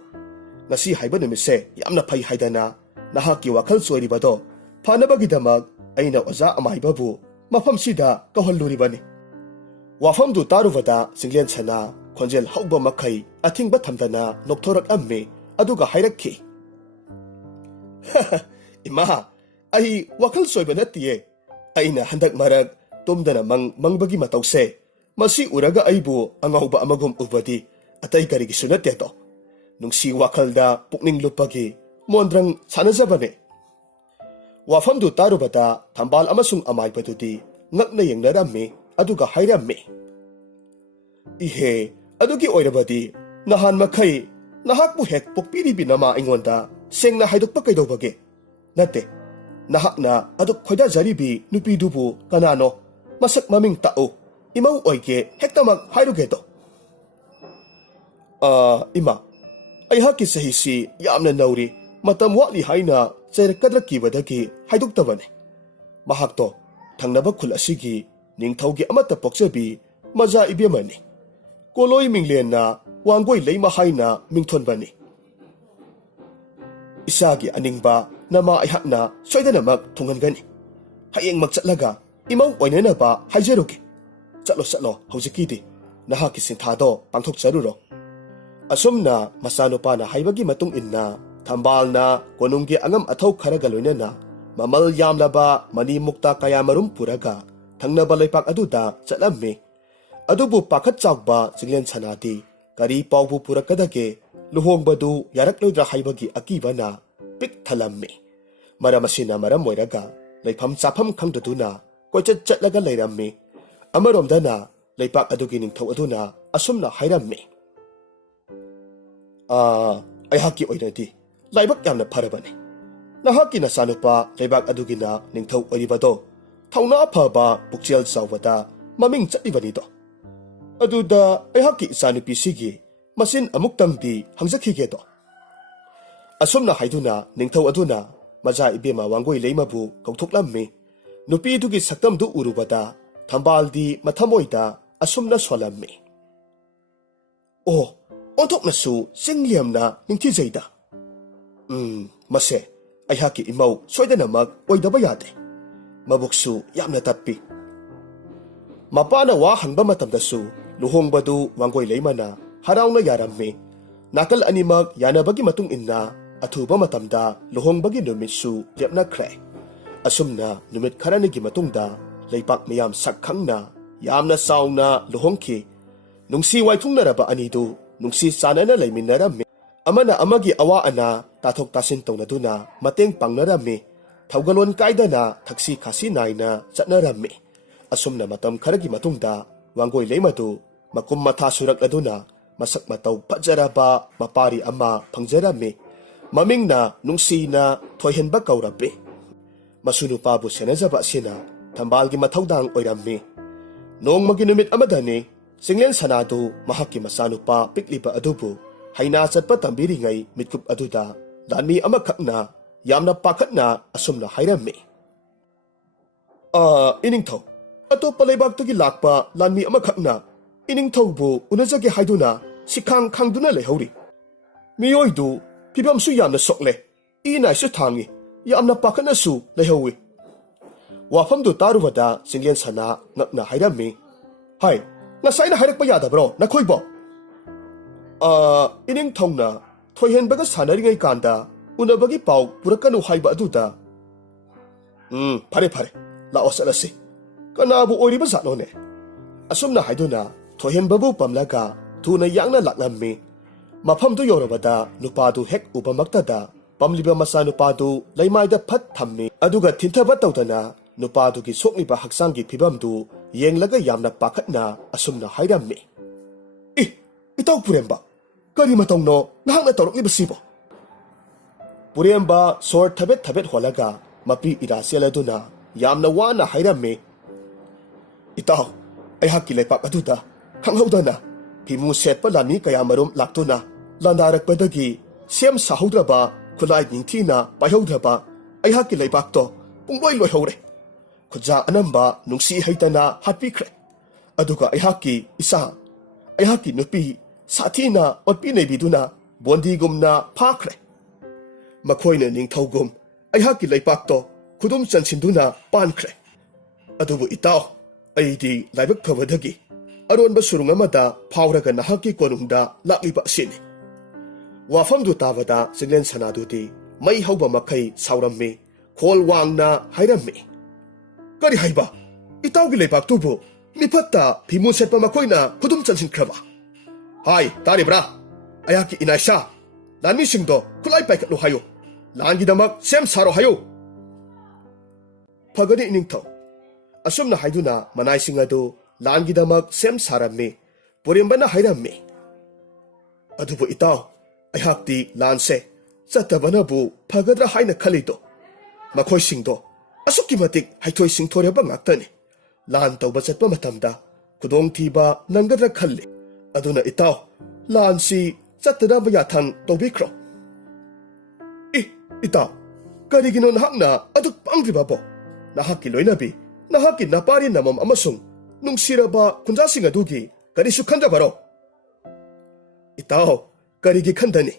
Ngasi haiba numise yamna phai haidana nahaki wakhal soiribado phanabagidamag aina oza amaibabu mafamsida kahalluribani. Wafamdu taruvada Singlen sana khonjel hauba makai athingba thamdana noktorak amme aduga hairakki. Ima, ai wakhal soiba natiye. Aina handak marak tumdana mangbagi matawse. Masi uraga aibu angawba amagum ubadi atay karigi sunate to. Nung si wakalda pukning lupagi mondrang sanazabane. Wafamdu tarubata thambal amasung amay patudi ngakna yengnarammi aduga hairammi. Ihe, adugi oirabadi nahan makai nahakmu hek pukpiribi nama ingonda sengna haidukpa kaidobage. Nate, nahakna aduk khoida jaribi nupidubu kanano masak maming tao imaw oige hektamag hairugeto. Ima, aihaki sahisi yamna nauri matam wali haina chairakadrakibadagi haiduktabane. Mahakto thangnaba khul asigi ningthaugi amata pokjabi maja ibemani. Koloi minglen na wanggoy leima haina mingthonbani. Isagi aningba nama aihakna soidanamak thungangani. Hayeng magchatlaga imaw oinanaba haijeroge. Chatlo haujikidi nahaki sinthado pangthok charuro. Asumna masanupa na haibagi matung inna thambalna konunggi angam athau kharaga loinana mamal yamlaba mani mukta kaya marum puraga thangnaba leipak aduda chatlammi. Adubu pakhat chawba Singlen sanati kari pawbu purakadage luhongbadu yarakloidra haibagi akibana pik thalammi. Maramasina maram moiraga leifam chafam khangdaduna koichat chatlaga leirammi. Amaromdana leipak adugi ningthau aduna asumna hairammi. Aihaki oiradi laibak yamna pharabane. Nahaki nasanupa leibak adugina ningthau oiribado thauna aphaba pukchel chawbada maming chatlibanido. Aduda aihaki isanupi sigi masin amuktangdi hangjakhigedo. Asumna haiduna ningthau aduna maja ibema wanggoy leimabu kauthoklammi. Nupidugi saktamdu urubada thambaldi mathamoida asumna solammi. Onthoknasu singliamna ningthijayda. Mase aihaki imaw soidanamak oidaba yade. Mabuksu yamna tappi. Mapana wa hangba matamdasu luhongbadu wanggoy leimana harawna yarammi. Nakal animag yanabagi matung inna athuba matamda luhongbagi numitsu lepnakre. Asumna numit kharanigi matungda leipak miyam sakhangna yamna sauna luhongki. Nungsi waithungnaraba anidu nungsi sanana leiminnarammi. Amana amagi awa ana tathok tasin tongnaduna mateng pangnarammi. ꯊꯧꯒꯜꯂꯣꯟ ꯀꯥꯏꯗꯅ ꯊꯛꯁꯤ ꯈꯥꯁꯤ ꯅꯥꯏꯅ ꯆꯠꯅꯔꯝꯃꯤ꯫ ꯑꯁꯨꯝꯅ ꯃꯇꯝ ꯈꯔꯒꯤ ꯃꯇꯨꯡꯗ ꯋꯥꯡꯒꯣꯏ ꯂꯩꯃꯗꯨ ꯃꯀꯨꯝ ꯃꯊꯥ ꯁꯨꯔꯛꯂꯗꯨꯅ ꯃꯁꯛ ꯃꯇꯧ ꯐꯖꯔꯕ ꯃꯄꯥꯔꯤ ꯑꯃ ꯐꯪꯖꯔꯝꯃꯤ꯫ ꯃꯃꯤꯡꯅ ꯅꯨꯡꯁꯤꯅ ꯊꯣꯏꯍꯦꯟꯕ ꯀꯧꯔꯝꯃꯤ꯫ ꯃꯁꯨ ꯅꯨꯄꯥꯕꯨ ꯁꯦꯟꯅꯖꯕ ꯑꯁꯤꯅ ꯊꯝꯕꯥꯜꯒꯤ ꯃꯊꯧꯗꯥꯡ ꯑꯣꯏꯔꯝꯃꯤ꯫ ꯅꯣꯡꯃꯒꯤ ꯅꯨꯃꯤꯠ ꯑꯃꯗꯅꯤ ꯆꯤꯡꯂꯦꯟ ꯁꯅꯥꯗꯨ ꯃꯍꯥꯛꯀꯤ ꯃꯆꯥꯅꯨꯄꯥ ꯄꯤꯛꯂꯤꯕ ꯑꯗꯨꯕꯨ ꯍꯩꯅꯥ ꯆꯠꯄ ꯇꯝꯕꯤꯔꯤꯉꯩ ꯃꯤꯠꯀꯨꯞ ꯑꯗꯨꯗ ꯂꯥꯟꯃꯤ ꯑꯃꯈꯛꯅ ꯌꯥꯝꯅ ꯄꯥꯈꯠꯅ ꯑꯁꯨꯝꯅ ꯍꯥꯏꯔꯝꯃꯤ꯫ ꯏꯅꯤꯡꯊꯧ, ꯑꯇꯣꯞꯄ ꯂꯩꯕꯥꯛꯇꯒꯤ ꯂꯥꯛꯄ ꯂꯥꯟꯃꯤ ꯑꯃꯈꯛꯅ ꯏꯅꯤꯡꯊꯧꯕꯨ ꯎꯅꯖꯒꯦ ꯍꯥꯏꯗꯨꯅ ꯁꯤꯈꯥꯡ ꯈꯥꯡꯗꯨꯅ ꯂꯩꯍꯧꯔꯤ꯫ ꯃꯤꯑꯣꯏꯗꯨ ꯐꯤꯕꯝꯁꯨ ꯌꯥꯝꯅ ꯁꯣꯛꯂꯦ, ꯏꯅꯥꯏꯁꯨ ꯊꯥꯡꯉꯤ, ꯌꯥꯝꯅ ꯄꯥꯈꯠꯅꯁꯨ ꯂꯩꯍꯧꯏ꯫ ꯋꯥꯐꯝꯗꯨ ꯇꯥꯔꯨꯕꯗ ꯆꯤꯡꯂꯦꯟ ꯁꯅꯥ ꯉꯛꯅ ꯍꯥꯏꯔꯝꯃꯤ꯫ ꯍꯥꯏ, ꯉꯁꯥꯏꯅ ꯍꯥꯏꯔꯛꯄ ꯌꯥꯗꯕ꯭ꯔꯣ ꯅꯈꯣꯏꯕꯣ? ꯏꯅꯤꯡꯊꯧꯅ ꯊꯣꯏꯍꯦꯟꯕꯒ ꯁꯥꯟꯅꯔꯤꯉꯩ ꯀꯥꯟꯗ ꯎꯅꯕꯒꯤ ꯄꯥꯎ ꯄꯨꯔꯛꯀꯅꯨ ꯍꯥꯏꯕ ꯑꯗꯨꯗ꯫ ꯐꯔꯦ ꯐꯔꯦ, ꯂꯥꯛꯑꯣ ꯆꯠꯂꯁꯤ꯫ ꯀꯅꯥꯕꯨ ꯑꯣꯏꯔꯤꯕ ꯖꯥꯠꯅꯣꯅꯦ? ꯑꯁꯨꯝꯅ ꯍꯥꯏꯗꯨꯅ ꯊꯣꯏꯍꯦꯟꯕꯕꯨ ꯄꯝꯂꯒ ꯊꯨꯅ ꯌꯥꯡꯅ ꯂꯥꯛꯂꯝꯃꯤ꯫ ꯃꯐꯝꯗꯨ ꯌꯧꯔꯕꯗ ꯅꯨꯄꯥꯗꯨ ꯍꯦꯛ ꯎꯕꯃꯛꯇꯗ ꯄꯝꯂꯤꯕ ꯃꯆꯥꯅꯨꯄꯥꯗꯨ ꯂꯩꯃꯥꯏꯗ ꯐꯠ ꯊꯝꯃꯤ꯫ ꯑꯗꯨꯒ ꯊꯤꯟꯊꯕ ꯇꯧꯗꯅ ꯅꯨꯄꯥꯗꯨꯒꯤ ꯁꯣꯛꯂꯤꯕ ꯍꯛꯆꯥꯡꯒꯤ ꯐꯤꯕꯝꯗꯨ ꯌꯦꯡꯂꯒ ꯌꯥꯝꯅ ꯄꯥꯈꯠꯅ ꯑꯁꯨꯝꯅ ꯍꯥꯏꯔꯝꯃꯤ꯫ ꯏꯇꯥꯎ ꯄꯨꯔꯦꯝꯕ, ꯀꯔꯤ ꯃꯇꯧꯅꯣ ꯅꯍꯥꯛꯅ ꯇꯧꯔꯛꯂꯤꯕꯁꯤꯕꯣ? ꯄꯨꯔꯦꯝꯕ ꯁꯣꯔ ꯊꯕꯦꯠ ꯊꯕꯦꯠ ꯍꯣꯜꯂꯒ ꯃꯄꯤ ꯏꯔꯥ ꯆꯦꯜꯂꯗꯨꯅ ꯌꯥꯝꯅ ꯋꯥꯅ ꯍꯥꯏꯔꯝꯃꯤ꯫ ꯏꯇꯥꯎ, ꯑꯩꯍꯥꯛꯀꯤ ꯂꯩꯄꯥꯛ ꯑꯗꯨꯗ ꯈꯪꯍꯧꯗꯅ ꯐꯤꯃꯨ ꯁꯦꯠꯄ ꯂꯥꯟꯃꯤ ꯀꯌꯥꯃꯔꯨꯝ ꯂꯥꯛꯇꯨꯅ ꯂꯥꯟꯗꯥꯔꯛꯄꯗꯒꯤ ꯁꯦꯝ ꯁꯥꯍꯧꯗ꯭ꯔꯕ, ꯈꯨꯠꯂꯥꯏ ꯅꯤꯡꯊꯤꯅ ꯄꯥꯏꯍꯧꯗ꯭ꯔꯕ ꯑꯩꯍꯥꯛꯀꯤ ꯂꯩꯕꯥꯛꯇꯣ ꯄꯨꯡꯂꯣꯏ ꯂꯣꯏꯍꯧꯔꯦ꯫ ꯈꯨꯠꯖꯥ ꯑꯅꯝꯕ ꯅꯨꯡꯁꯤ ꯍꯩꯇꯅ ꯍꯥꯠꯄꯤꯈ꯭ꯔꯦ꯫ ꯑꯗꯨꯒ ꯑꯩꯍꯥꯛꯀꯤ ꯏꯆꯥ, ꯑꯩꯍꯥꯛꯀꯤ ꯅꯨꯄꯤ ꯁꯥꯊꯤꯅ ꯑꯣꯠꯄꯤ ꯅꯩꯕꯤꯗꯨꯅ ꯕꯣꯟꯗꯤꯒꯨꯝꯅ ꯐꯥꯈ꯭ꯔꯦ꯫ ꯃꯈꯣꯏꯅ ꯅꯤꯡꯊꯧꯒꯨꯝ ꯑꯩꯍꯥꯛꯀꯤ ꯂꯩꯄꯥꯛꯇꯣ ꯈꯨꯗꯨꯝ ꯆꯟꯁꯤꯟꯗꯨꯅ ꯄꯥꯟꯈ꯭ꯔꯦ꯫ ꯑꯗꯨꯕꯨ ꯏꯇꯥꯎ, ꯑꯩꯗꯤ ꯂꯥꯏꯕꯛ ꯐꯕꯗꯒꯤ ꯑꯔꯣꯟꯕ ꯁꯨꯔꯨꯡ ꯑꯃꯗ ꯐꯥꯎꯔꯒ ꯅꯍꯥꯛꯀꯤ ꯀꯣꯅꯨꯡꯗ ꯂꯥꯛꯂꯤꯕ ꯑꯁꯤꯅꯤ꯫ ꯋꯥꯐꯝꯗꯨ ꯇꯥꯕꯗ ꯆꯤꯡꯂꯦꯟ ꯁꯅꯥꯗꯨꯗꯤ ꯃꯩ ꯍꯧꯕ ꯃꯈꯩ ꯁꯥꯎꯔꯝꯃꯤ꯫ ꯈꯣꯜ ꯋꯥꯡꯅ ꯍꯥꯏꯔꯝꯃꯤ꯫ ꯀꯔꯤ ꯍꯥꯏꯕ? ꯏꯇꯥꯎꯒꯤ ꯂꯩꯕꯥꯛꯇꯨꯕꯨ ꯃꯤꯐꯠꯇ ꯐꯤꯃꯨ ꯁꯦꯠꯄ ꯃꯈꯣꯏꯅ ꯈꯨꯗꯨꯝ ꯆꯟꯁꯤꯟꯈ꯭ꯔꯕ? ꯍꯥꯏ, ꯇꯥꯔꯤꯕ꯭ꯔꯥ? ꯑꯩꯍꯥꯛꯀꯤ ꯏꯅꯥꯏꯁꯥ, ꯂꯥꯟꯃꯤꯁꯤꯡꯗꯣ ꯈꯨꯠꯂꯥꯏ ꯄꯥꯏꯈꯠꯂꯨ ꯍꯥꯏꯌꯨ, ꯂꯥꯟꯒꯤꯗꯃꯛ ꯁꯦꯝ ꯁꯥꯔꯣ ꯍꯥꯏꯌꯨ꯫ ꯐꯒꯅꯤ ꯏꯅꯤꯡꯊꯧ꯫ ꯑꯁꯨꯝꯅ ꯍꯥꯏꯗꯨꯅ ꯃꯅꯥꯏꯁꯤꯡ ꯑꯗꯨ ꯂꯥꯟꯒꯤꯗꯃꯛ ꯁꯦꯝ ꯁꯥꯔꯝꯃꯤ꯫ ꯄꯨꯔꯦꯝꯕꯅ ꯍꯥꯏꯔꯝꯃꯤ꯫ ꯑꯗꯨꯕꯨ ꯏꯇꯥꯎ, ꯑꯩꯍꯥꯛꯇꯤ ꯂꯥꯟꯁꯦ ꯆꯠꯇꯕꯅꯕꯨ ꯐꯒꯗ꯭ꯔꯥ ꯍꯥꯏꯅ ꯈꯜꯂꯤꯗꯣ꯫ ꯃꯈꯣꯏꯁꯤꯡꯗꯣ ꯑꯁꯨꯛꯀꯤ ꯃꯇꯤꯛ ꯍꯩꯊꯣꯏ ꯁꯤꯡꯊꯣꯏꯔꯕ ꯉꯥꯛꯇꯅꯤ꯫ ꯂꯥꯟ ꯇꯧꯕ ꯆꯠꯄ ꯃꯇꯝꯗ ꯈꯨꯗꯣꯡꯊꯤꯕ ꯅꯪꯒꯗ꯭ꯔꯥ ꯈꯜꯂꯤ꯫ ꯑꯗꯨꯅ ꯏꯇꯥꯎ, ꯂꯥꯟꯁꯤ ꯆꯠꯇꯅꯕ ꯌꯥꯊꯪ ꯇꯧꯕꯤꯈ꯭ꯔꯣ꯫ ꯏꯇꯥꯎ, ꯀꯔꯤꯒꯤꯅꯣ ꯅꯍꯥꯛꯅ ꯑꯗꯨꯛ ꯄꯪꯗ꯭ꯔꯤꯕꯕꯣ? ꯅꯍꯥꯛꯀꯤ ꯂꯣꯏꯅꯕꯤ, ꯅꯍꯥꯛꯀꯤ ꯅꯄꯥꯔꯤ ꯅꯃꯝ ꯑꯃꯁꯨꯡ ꯅꯨꯡꯁꯤꯔꯕ ꯈꯨꯟꯖꯥꯁꯤꯡ ꯑꯗꯨꯒꯤ ꯀꯔꯤꯁꯨ ꯈꯟꯗꯕꯔꯣ? ꯏꯇꯥꯎ, ꯀꯔꯤꯒꯤ ꯈꯟꯗꯅꯤ?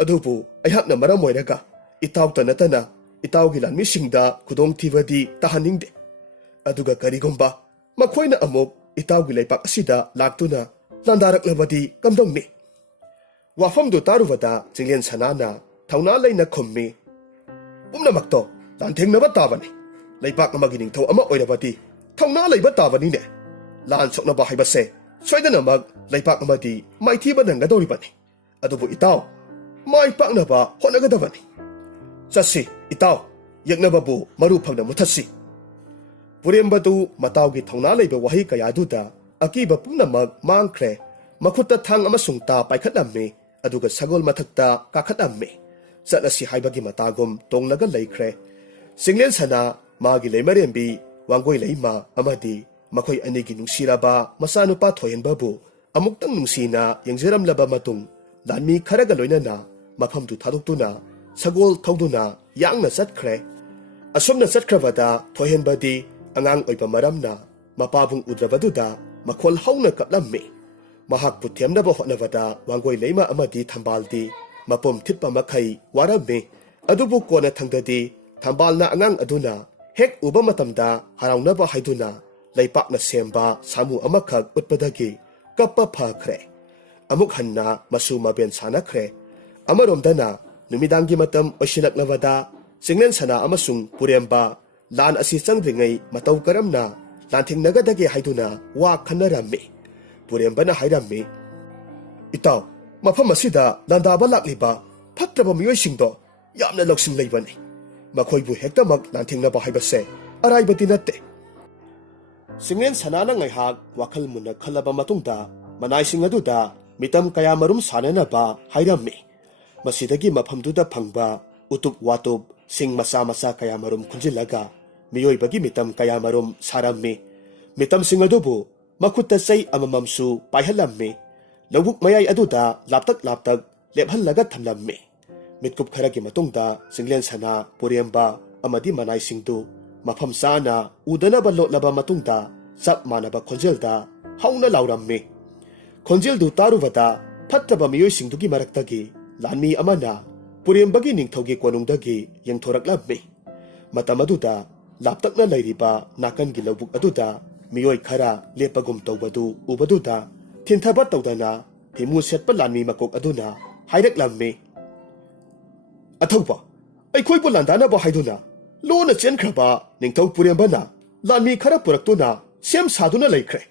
ꯑꯗꯨꯕꯨ ꯑꯩꯍꯥꯛꯅ ꯃꯔꯝ ꯑꯣꯏꯔꯒ ꯏꯇꯥꯎꯇ ꯅꯠꯇꯅ ꯏꯇꯥꯎꯒꯤ ꯂꯥꯟꯃꯤꯁꯤꯡꯗ ꯈꯨꯗꯣꯡꯊꯤꯕꯗꯤ ꯇꯥꯍꯟꯅꯤꯡꯗꯦ꯫ ꯑꯗꯨꯒ ꯀꯔꯤꯒꯨꯝꯕ ꯃꯈꯣꯏꯅ ꯑꯃꯨꯛ ꯏꯇꯥꯎꯒꯤ ꯂꯩꯄꯥꯛ ꯑꯁꯤꯗ ꯂꯥꯛꯇꯨꯅ ꯂꯥꯟꯗꯥꯔꯛꯂꯕꯗꯤ ꯀꯝꯗꯧꯅꯤ? ꯋꯥꯐꯝꯗꯨ ꯇꯥꯔꯨꯕꯗ ꯆꯤꯡꯂꯦꯟ ꯁꯅꯥꯅ ꯊꯧꯅꯥ ꯂꯩꯅ ꯈꯨꯝꯃꯤ꯫ ꯄꯨꯝꯅꯃꯛꯇꯣ ꯂꯥꯟꯊꯦꯡꯅꯕ ꯇꯥꯕꯅꯤ꯫ ꯂꯩꯄꯥꯛ ꯑꯃꯒꯤ ꯅꯤꯡꯊꯧ ꯑꯃ ꯑꯣꯏꯔꯕꯗꯤ ꯊꯧꯅꯥ ꯂꯩꯕ ꯇꯥꯕꯅꯤꯅꯦ꯫ ꯂꯥꯟ ꯁꯣꯛꯅꯕ ꯍꯥꯏꯕꯁꯦ ꯁꯣꯏꯗꯅꯃꯛ ꯂꯩꯄꯥꯛ ꯑꯃꯗꯤ ꯃꯥꯏꯊꯤꯕ ꯅꯪꯒꯗꯧꯔꯤꯕꯅꯤ꯫ ꯑꯗꯨꯕꯨ ꯏꯇꯥꯎ, ꯃꯥꯏ ꯄꯥꯛꯅꯕ ꯍꯣꯠꯅꯒꯗꯕꯅꯤ꯫ ꯆꯠꯁꯤ ꯏꯇꯥꯎ, ꯌꯦꯛꯅꯕꯕꯨ ꯃꯔꯨ ꯐꯪꯅ ꯃꯨꯊꯠꯁꯤ꯫ ꯄꯨꯔꯦꯝꯕꯗꯨ ꯃꯇꯥꯎꯒꯤ ꯊꯧꯅꯥ ꯂꯩꯕ ꯋꯥꯍꯩ ꯀꯌꯥꯗꯨꯗ ꯑꯀꯤꯕ ꯄꯨꯝꯅꯃꯛ ꯃꯥꯡꯈ꯭ꯔꯦ꯫ ꯃꯈꯨꯠꯇ ꯊꯥꯡ ꯑꯃꯁꯨꯡ ꯇꯥ ꯄꯥꯏꯈꯠꯂꯝꯃꯤ꯫ ꯑꯗꯨꯒ ꯁꯒꯣꯜ ꯃꯊꯛꯇ ꯀꯥꯈꯠꯂꯝꯃꯤ꯫ ꯆꯠꯂꯁꯤ ꯍꯥꯏꯕꯒꯤ ꯃꯇꯥꯒꯨꯝ ꯇꯣꯡꯂꯒ ꯂꯩꯈ꯭ꯔꯦ꯫ ꯆꯤꯡꯂꯦꯟ ꯁꯅꯥ, ꯃꯥꯒꯤ ꯂꯩꯃꯔꯦꯝꯕꯤ ꯋꯥꯡꯒꯣꯏ ꯂꯩꯃ ꯑꯃꯗꯤ ꯃꯈꯣꯏ ꯑꯅꯤꯒꯤ ꯅꯨꯡꯁꯤꯔꯕ ꯃꯆꯥꯅꯨꯄꯥ ꯊꯣꯏꯍꯦꯟꯕꯕꯨ ꯑꯃꯨꯛꯇꯪ ꯅꯨꯡꯁꯤꯅ ꯌꯦꯡꯖꯔꯝꯂꯕ ꯃꯇꯨꯡ ꯂꯥꯟꯃꯤ ꯈꯔꯒ ꯂꯣꯏꯅꯅ ꯃꯐꯝꯗꯨ ꯊꯥꯗꯣꯛꯇꯨꯅ ꯁꯒꯣꯜ ꯊꯧꯗꯨꯅ ꯌꯥꯡꯅ ꯆꯠꯈ꯭ꯔꯦ꯫ ꯑꯁꯨꯝꯅ ꯆꯠꯈ꯭ꯔꯕꯗ ꯊꯣꯏꯍꯦꯟꯕꯗꯤ ꯑꯉꯥꯡ ꯑꯣꯏꯕ ꯃꯔꯝꯅ ꯃꯄꯥꯕꯨꯡ ꯎꯗ꯭ꯔꯕꯗꯨꯗ ꯃꯈꯣꯜ ꯍꯧꯅ ꯀꯞꯂꯝꯃꯤ꯫ ꯃꯍꯥꯛꯄꯨ ꯊꯦꯝꯅꯕ ꯍꯣꯠꯅꯕꯗ ꯋꯥꯡꯒꯣꯏ ꯂꯩꯃ ꯑꯃꯗꯤ ꯊꯝꯕꯥꯜꯗꯤ ꯃꯄꯨꯝ ꯊꯤꯠꯄ ꯃꯈꯩ ꯋꯥꯔꯝꯃꯤ꯫ ꯑꯗꯨꯕꯨ ꯀꯣꯟꯅ ꯊꯪꯗꯗꯤ ꯊꯝꯕꯥꯜꯅ ꯑꯉꯥꯡ ꯑꯗꯨꯅ ꯍꯦꯛ ꯎꯕ ꯃꯇꯝꯗ ꯍꯔꯥꯎꯅꯕ ꯍꯥꯏꯗꯨꯅ ꯂꯩꯄꯥꯛꯅ ꯁꯦꯝꯕ ꯁꯥꯃꯨ ꯑꯃꯈꯛ ꯎꯠꯄꯗꯒꯤ ꯀꯞꯄ ꯐꯈ꯭ꯔꯦ꯫ ꯑꯃꯨꯛ ꯍꯟꯅ ꯃꯁꯨ ꯃꯕꯦꯟ ꯁꯥꯟꯅꯈ꯭ꯔꯦ꯫ ꯑꯃꯔꯣꯝꯗꯅ ꯅꯨꯃꯤꯗꯥꯡꯒꯤ ꯃꯇꯝ ꯑꯣꯏꯁꯤꯜꯂꯛꯂꯕꯗ ꯆꯤꯡꯂꯦꯟ ꯁꯅꯥ ꯑꯃꯁꯨꯡ ꯄꯨꯔꯦꯝꯕ ꯂꯥꯟ ꯑꯁꯤ ꯆꯪꯗ꯭ꯔꯤꯉꯩ ꯃꯇꯧ ꯀꯔꯝꯅ ꯂꯥꯟꯊꯦꯡꯅꯒꯗꯒꯦ ꯍꯥꯏꯗꯨꯅ ꯋꯥ ꯈꯟꯅꯔꯝꯃꯤ꯫ ꯄꯨꯔꯦꯝꯕꯅ ꯍꯥꯏꯔꯝꯃꯤ꯫ ꯏꯇꯥꯎ, ꯃꯐꯝ ꯑꯁꯤꯗ ꯂꯥꯟꯗꯥꯕ ꯂꯥꯛꯂꯤꯕ ꯐꯠꯇ꯭ꯔꯕ ꯃꯤꯑꯣꯏꯁꯤꯡꯗꯣ ꯌꯥꯝꯅ ꯂꯧꯁꯤꯡ ꯂꯩꯕꯅꯤ꯫ ꯃꯈꯣꯏꯕꯨ ꯍꯦꯛꯇꯃꯛ ꯂꯥꯟꯊꯦꯡꯅꯕ ꯍꯥꯏꯕꯁꯦ ꯑꯔꯥꯏꯕꯗꯤ ꯅꯠꯇꯦ꯫ ꯁꯤꯡꯂꯦꯟ ꯁꯅꯥꯅ ꯉꯥꯏꯍꯥꯛ ꯋꯥꯈꯜ ꯃꯨꯟꯅ ꯈꯜꯂꯕ ꯃꯇꯨꯡꯗ ꯃꯅꯥꯏꯁꯤꯡ ꯑꯗꯨꯗ ꯃꯤꯇꯝ ꯀꯌꯥ ꯃꯔꯨꯝ ꯁꯥꯟꯅꯅꯕ ꯍꯥꯏꯔꯝꯃꯤ꯫ ꯃꯁꯤꯗꯒꯤ ꯃꯐꯝꯗꯨꯗ ꯐꯪꯕ ꯎꯇꯨꯞ ꯋꯥꯇꯨꯞ ꯁꯤꯡ ꯃꯆꯥ ꯃꯆꯥ ꯀꯌꯥ ꯃꯔꯨꯝ ꯈꯨꯟꯖꯤꯜꯂꯒ ꯃꯤꯑꯣꯏꯕꯒꯤ ꯃꯤꯇꯝ ꯀꯌꯥ ꯃꯔꯨꯝ ꯁꯥꯔꯝꯃꯤ꯫ ꯃꯤꯇꯝꯁꯤꯡ ꯑꯗꯨꯕꯨ ꯃꯈꯨꯠꯇ ꯆꯩ ꯑꯃꯃꯝꯁꯨ ꯄꯥꯏꯍꯜꯂꯝꯃꯤ꯫ ꯂꯧꯕꯨꯛ ꯃꯌꯥꯏ ꯑꯗꯨꯗ ꯂꯥꯞꯇꯛ ꯂꯥꯞꯇꯛ ꯂꯦꯞꯍꯜꯂꯒ ꯊꯝꯂꯝꯃꯤ꯫ ꯃꯤꯠꯀꯨꯞ ꯈꯔꯒꯤ ꯃꯇꯨꯡꯗ ꯆꯤꯡꯂꯦꯟ ꯁꯅꯥ, ꯄꯨꯔꯦꯝꯕ ꯑꯃꯗꯤ ꯃꯅꯥꯏꯁꯤꯡꯗꯨ ꯃꯐꯝ ꯆꯥꯅ ꯎꯗꯅꯕ ꯂꯣꯠꯂꯕ ꯃꯇꯨꯡꯗ ꯆꯞ ꯃꯥꯟꯅꯕ ꯈꯣꯟꯖꯦꯜꯗ ꯍꯧꯅ ꯂꯥꯎꯔꯝꯃꯤ꯫ ꯈꯣꯟꯖꯦꯜꯗꯨ ꯇꯥꯔꯨꯕꯗ ꯐꯠꯇꯕ ꯃꯤꯑꯣꯏꯁꯤꯡꯗꯨꯒꯤ ꯃꯔꯛꯇꯒꯤ ꯂꯥꯟꯃꯤ ꯑꯃꯅ ꯄꯨꯔꯦꯝꯕꯒꯤ ꯅꯤꯡꯊꯧꯒꯤ ꯀꯣꯅꯨꯡꯗꯒꯤ ꯌꯦꯡꯊꯣꯔꯛꯂꯝꯃꯤ꯫ ꯃꯇꯝ ꯑꯗꯨꯗ ꯂꯥꯞꯇꯛꯅ ꯂꯩꯔꯤꯕ ꯅꯥꯀꯟꯒꯤ ꯂꯧꯕꯨꯛ ꯑꯗꯨꯗ ꯃꯤꯑꯣꯏ ꯈꯔ ꯂꯦꯞꯄꯒꯨꯝ ꯇꯧꯕꯗꯨ ꯎꯕꯗꯨꯗ ꯊꯤꯟꯊꯕ ꯇꯧꯗꯅ ꯐꯤꯃꯨ ꯁꯦꯠꯄ ꯂꯥꯟꯃꯤ ꯃꯀꯣꯛ ꯑꯗꯨꯅ ꯍꯥꯏꯔꯛꯂꯝꯃꯤ, "ꯑꯊꯧꯕ, ꯑꯩꯈꯣꯏꯕꯨ ꯂꯥꯟꯗꯥꯅꯕ ꯍꯥꯏꯗꯨꯅ ꯂꯣꯟꯅ ꯆꯦꯟꯈ꯭ꯔꯕ ꯅꯤꯡꯊꯧ ꯄꯨꯔꯦꯝꯕꯅ ꯂꯥꯟꯃꯤ ꯈꯔ ꯄꯨꯔꯛꯇꯨꯅ ꯁꯦꯝ ꯁꯥꯗꯨꯅ ꯂꯩꯈ꯭ꯔꯦ꯫"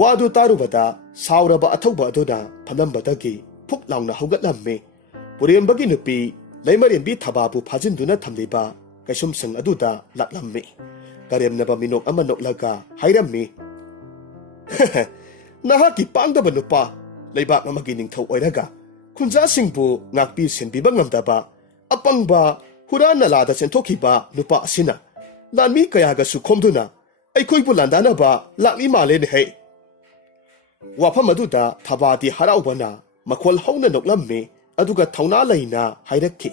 ꯋꯥꯗꯨ ꯇꯥꯔꯨꯕꯗ ꯁꯥꯎꯔꯕ ꯑꯊꯧꯕ ꯑꯗꯨꯅ ꯐꯝꯂꯝꯕꯗꯒꯤ ꯐꯨꯛ ꯂꯥꯎꯅ ꯍꯧꯒꯠꯂꯝꯃꯤ꯫ ꯄꯨꯔꯦꯝꯕꯒꯤ ꯅꯨꯄꯤ ꯂꯩꯃꯔꯦꯝꯕꯤ ꯊꯕꯥꯕꯨ ꯐꯥꯖꯤꯟꯗꯨꯅ ꯊꯝꯂꯤꯕ ꯀꯩꯁꯨꯝꯁꯪ ꯑꯗꯨꯗ ꯂꯥꯛꯂꯝꯃꯤ꯫ ꯀꯔꯦꯝꯅꯕ ꯃꯤꯅꯣꯛ ꯑꯃ ꯅꯣꯛꯂꯒ ꯍꯥꯏꯔꯝꯃꯤ, "ꯅꯍꯥꯛꯀꯤ ꯄꯥꯡꯗꯕ ꯅꯨꯄꯥ, ꯂꯩꯕꯥꯛ ꯑꯃꯒꯤ ꯅꯤꯡꯊꯧ ꯑꯣꯏꯔꯒ ꯈꯨꯟꯖꯥꯁꯤꯡꯕꯨ ꯉꯥꯛꯄꯤ ꯁꯦꯟꯕꯤꯕ ꯉꯝꯗꯕ ꯑꯄꯪꯕ ꯍꯨꯔꯥꯟ ꯅꯂꯥꯗ ꯆꯦꯟꯊꯣꯛꯈꯤꯕ ꯅꯨꯄꯥ ꯑꯁꯤꯅ ꯂꯥꯟꯃꯤ ꯀꯌꯥꯒꯁꯨ ꯈꯣꯝꯗꯨꯅ ꯑꯩꯈꯣꯏꯕꯨ ꯂꯥꯟꯗꯥꯅꯕ ꯂꯥꯛꯂꯤ ꯃꯥꯜꯂꯦꯅꯦꯍꯦ꯫" ꯋꯥꯐꯝ ꯑꯗꯨꯗ ꯊꯕꯥꯗꯤ ꯍꯔꯥꯎꯕꯅ ꯃꯈꯣꯜ ꯍꯧꯅ ꯅꯣꯛꯂꯝꯃꯤ ꯑꯗꯨꯒ ꯊꯧꯅꯥ ꯂꯩꯅ ꯍꯥꯏꯔꯛꯈꯤ,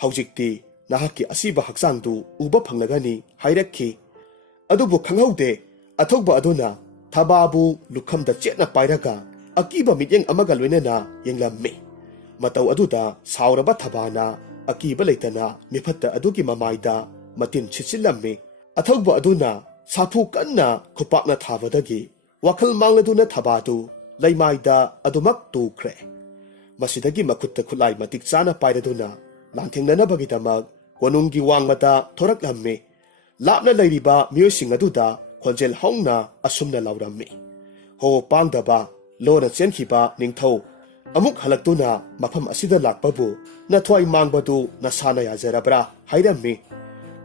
"ꯍꯧꯖꯤꯛꯇꯤ ꯅꯍꯥꯛꯀꯤ ꯑꯁꯤꯕ ꯍꯛꯆꯥꯡꯗꯨ ꯎꯕ ꯐꯪꯂꯒꯅꯤ" ꯍꯥꯏꯔꯛꯈꯤ꯫ ꯑꯗꯨꯕꯨ ꯈꯪꯍꯧꯗꯦ ꯑꯊꯧꯕ ꯑꯗꯨꯅ ꯊꯕꯥꯕꯨ ꯂꯨꯈꯝꯗ ꯆꯦꯠꯅ ꯄꯥꯏꯔꯒ ꯑꯀꯤꯕ ꯃꯤꯠꯌꯦꯡ ꯑꯃꯒ ꯂꯣꯏꯅꯅ ꯌꯦꯡꯂꯝꯃꯤ꯫ ꯃꯇꯧ ꯑꯗꯨꯗ ꯁꯥꯎꯔꯕ ꯊꯕꯥꯅ ꯑꯀꯤꯕ ꯂꯩꯇꯅ ꯃꯤꯐꯠꯇ ꯑꯗꯨꯒꯤ ꯃꯃꯥꯏꯗ ꯃꯇꯤꯟ ꯁꯤꯠꯆꯤꯜꯂꯝꯃꯤ꯫ ꯑꯊꯧꯕ ꯑꯗꯨꯅ ꯁꯥꯐꯨ ꯀꯟꯅ ꯈꯨꯄꯥꯛꯅ ꯊꯥꯕꯗꯒꯤ ꯋꯥꯈꯜ ꯃꯥꯡꯂꯗꯨꯅ ꯊꯕꯥꯗꯨ ꯂꯩꯃꯥꯏꯗ ꯑꯗꯨꯃꯛ ꯇꯨꯈ꯭ꯔꯦ꯫ ꯃꯁꯤꯗꯒꯤ ꯃꯈꯨꯠꯇ ꯈꯨꯠꯂꯥꯏ ꯃꯇꯤꯛ ꯆꯥꯅ ꯄꯥꯏꯔꯗꯨꯅ ꯂꯥꯟꯊꯦꯡꯅꯅꯕꯒꯤꯗꯃꯛ ꯀꯣꯅꯨꯡꯒꯤ ꯋꯥꯡꯃꯗ ꯊꯣꯔꯛꯂꯝꯃꯤ꯫ ꯂꯥꯞꯅ ꯂꯩꯔꯤꯕ ꯃꯤꯑꯣꯏꯁꯤꯡ ꯑꯗꯨꯗ ꯈꯣꯟꯖꯦꯜ ꯍꯧꯅ ꯑꯁꯨꯝꯅ ꯂꯥꯎꯔꯝꯃꯤ, "ꯍꯣ ꯄꯥꯡꯗꯕ, ꯂꯣꯟꯅ ꯆꯦꯟꯈꯤꯕ ꯅꯤꯡꯊꯧ, ꯑꯃꯨꯛ ꯍꯜꯂꯛꯇꯨꯅ ꯃꯐꯝ ꯑꯁꯤꯗ ꯂꯥꯛꯄꯕꯨ ꯅꯊ꯭ꯋꯥꯏ ꯃꯥꯡꯕꯗꯨ ꯅꯁꯥꯅ ꯌꯥꯖꯔꯕ꯭ꯔꯥ?" ꯍꯥꯏꯔꯝꯃꯤ꯫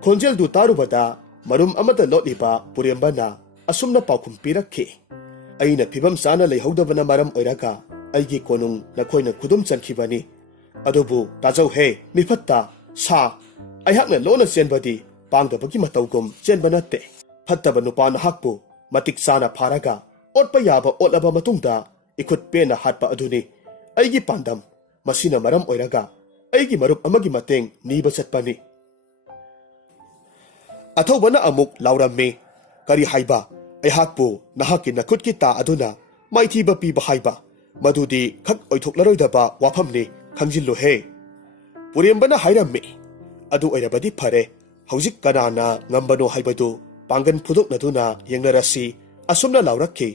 ꯈꯣꯟꯖꯦꯜꯗꯨ ꯇꯥꯔꯨꯕꯗ ꯃꯔꯨꯝ ꯑꯃꯗ ꯂꯣꯠꯂꯤꯕ ꯄꯨꯔꯦꯝꯕꯅ ꯑꯁꯨꯝꯅ ꯄꯥꯎꯈꯨꯝ ꯄꯤꯔꯛꯈꯤ, "ꯑꯩꯅ ꯐꯤꯕꯝ ꯆꯥꯅ ꯂꯩꯍꯧꯗꯕꯅ ꯃꯔꯝ ꯑꯣꯏꯔꯒ ꯑꯩꯒꯤ ꯀꯣꯅꯨꯡ ꯅꯈꯣꯏꯅ ꯈꯨꯗꯨꯝ ꯆꯟꯈꯤꯕꯅꯤ꯫ ꯑꯗꯨꯕꯨ ꯇꯥꯖꯧꯍꯦ ꯃꯤꯐꯠꯇ ꯁꯥ, ꯑꯩꯍꯥꯛꯅ ꯂꯣꯟꯅ ꯆꯦꯟꯕꯗꯤ ꯄꯥꯡꯗꯕꯒꯤ ꯃꯇꯧꯒꯨꯝ ꯆꯦꯟꯕ ꯅꯠꯇꯦ꯫ ꯐꯠꯇꯕ ꯅꯨꯄꯥ ꯅꯍꯥꯛꯄꯨ ꯃꯇꯤꯛ ꯆꯥꯅ ꯐꯥꯔꯒ ꯑꯣꯠꯄ ꯌꯥꯕ ꯑꯣꯠꯂꯕ ꯃꯇꯨꯡꯗ ꯏꯈꯨꯠ ꯄꯦꯟꯅ ꯍꯥꯠꯄ ꯑꯗꯨꯅꯤ ꯑꯩꯒꯤ ꯄꯥꯟꯗꯝ꯫ ꯃꯁꯤꯅ ꯃꯔꯝ ꯑꯣꯏꯔꯒ ꯑꯩꯒꯤ ꯃꯔꯨꯞ ꯑꯃꯒꯤ ꯃꯇꯦꯡ ꯅꯤꯕ ꯆꯠꯄꯅꯤ." ꯑꯊꯧꯕꯅ ꯑꯃꯨꯛ ꯂꯥꯎꯔꯝꯃꯤ, "ꯀꯔꯤ ꯍꯥꯏꯕ? ꯑꯩꯍꯥꯛꯄꯨ ꯅꯍꯥꯛꯀꯤ ꯅꯈꯨꯠꯀꯤ ꯇꯥ ꯑꯗꯨꯅ ꯃꯥꯏꯊꯤꯕ ꯄꯤꯕ ꯍꯥꯏꯕ? ꯃꯗꯨꯗꯤ ꯈꯛ ꯑꯣꯏꯊꯣꯛꯂꯔꯣꯏꯗꯕ ꯋꯥꯐꯝꯅꯤ, ꯈꯪꯖꯤꯜꯂꯨꯍꯦ꯫" ꯄꯨꯔꯦꯝꯕꯅ ꯍꯥꯏꯔꯝꯃꯤ, "ꯑꯗꯨ ꯑꯣꯏꯔꯕꯗꯤ ꯐꯔꯦ, ꯍꯧꯖꯤꯛ ꯀꯅꯥꯅ ꯉꯝꯕꯅꯣ ꯍꯥꯏꯕꯗꯨ ꯄꯥꯡꯒꯟ ꯐꯨꯗꯣꯛꯅꯗꯨꯅ ꯌꯦꯡꯅꯔꯁꯤ." ꯑꯁꯨꯝꯅ ꯂꯥꯎꯔꯛꯈꯤ꯫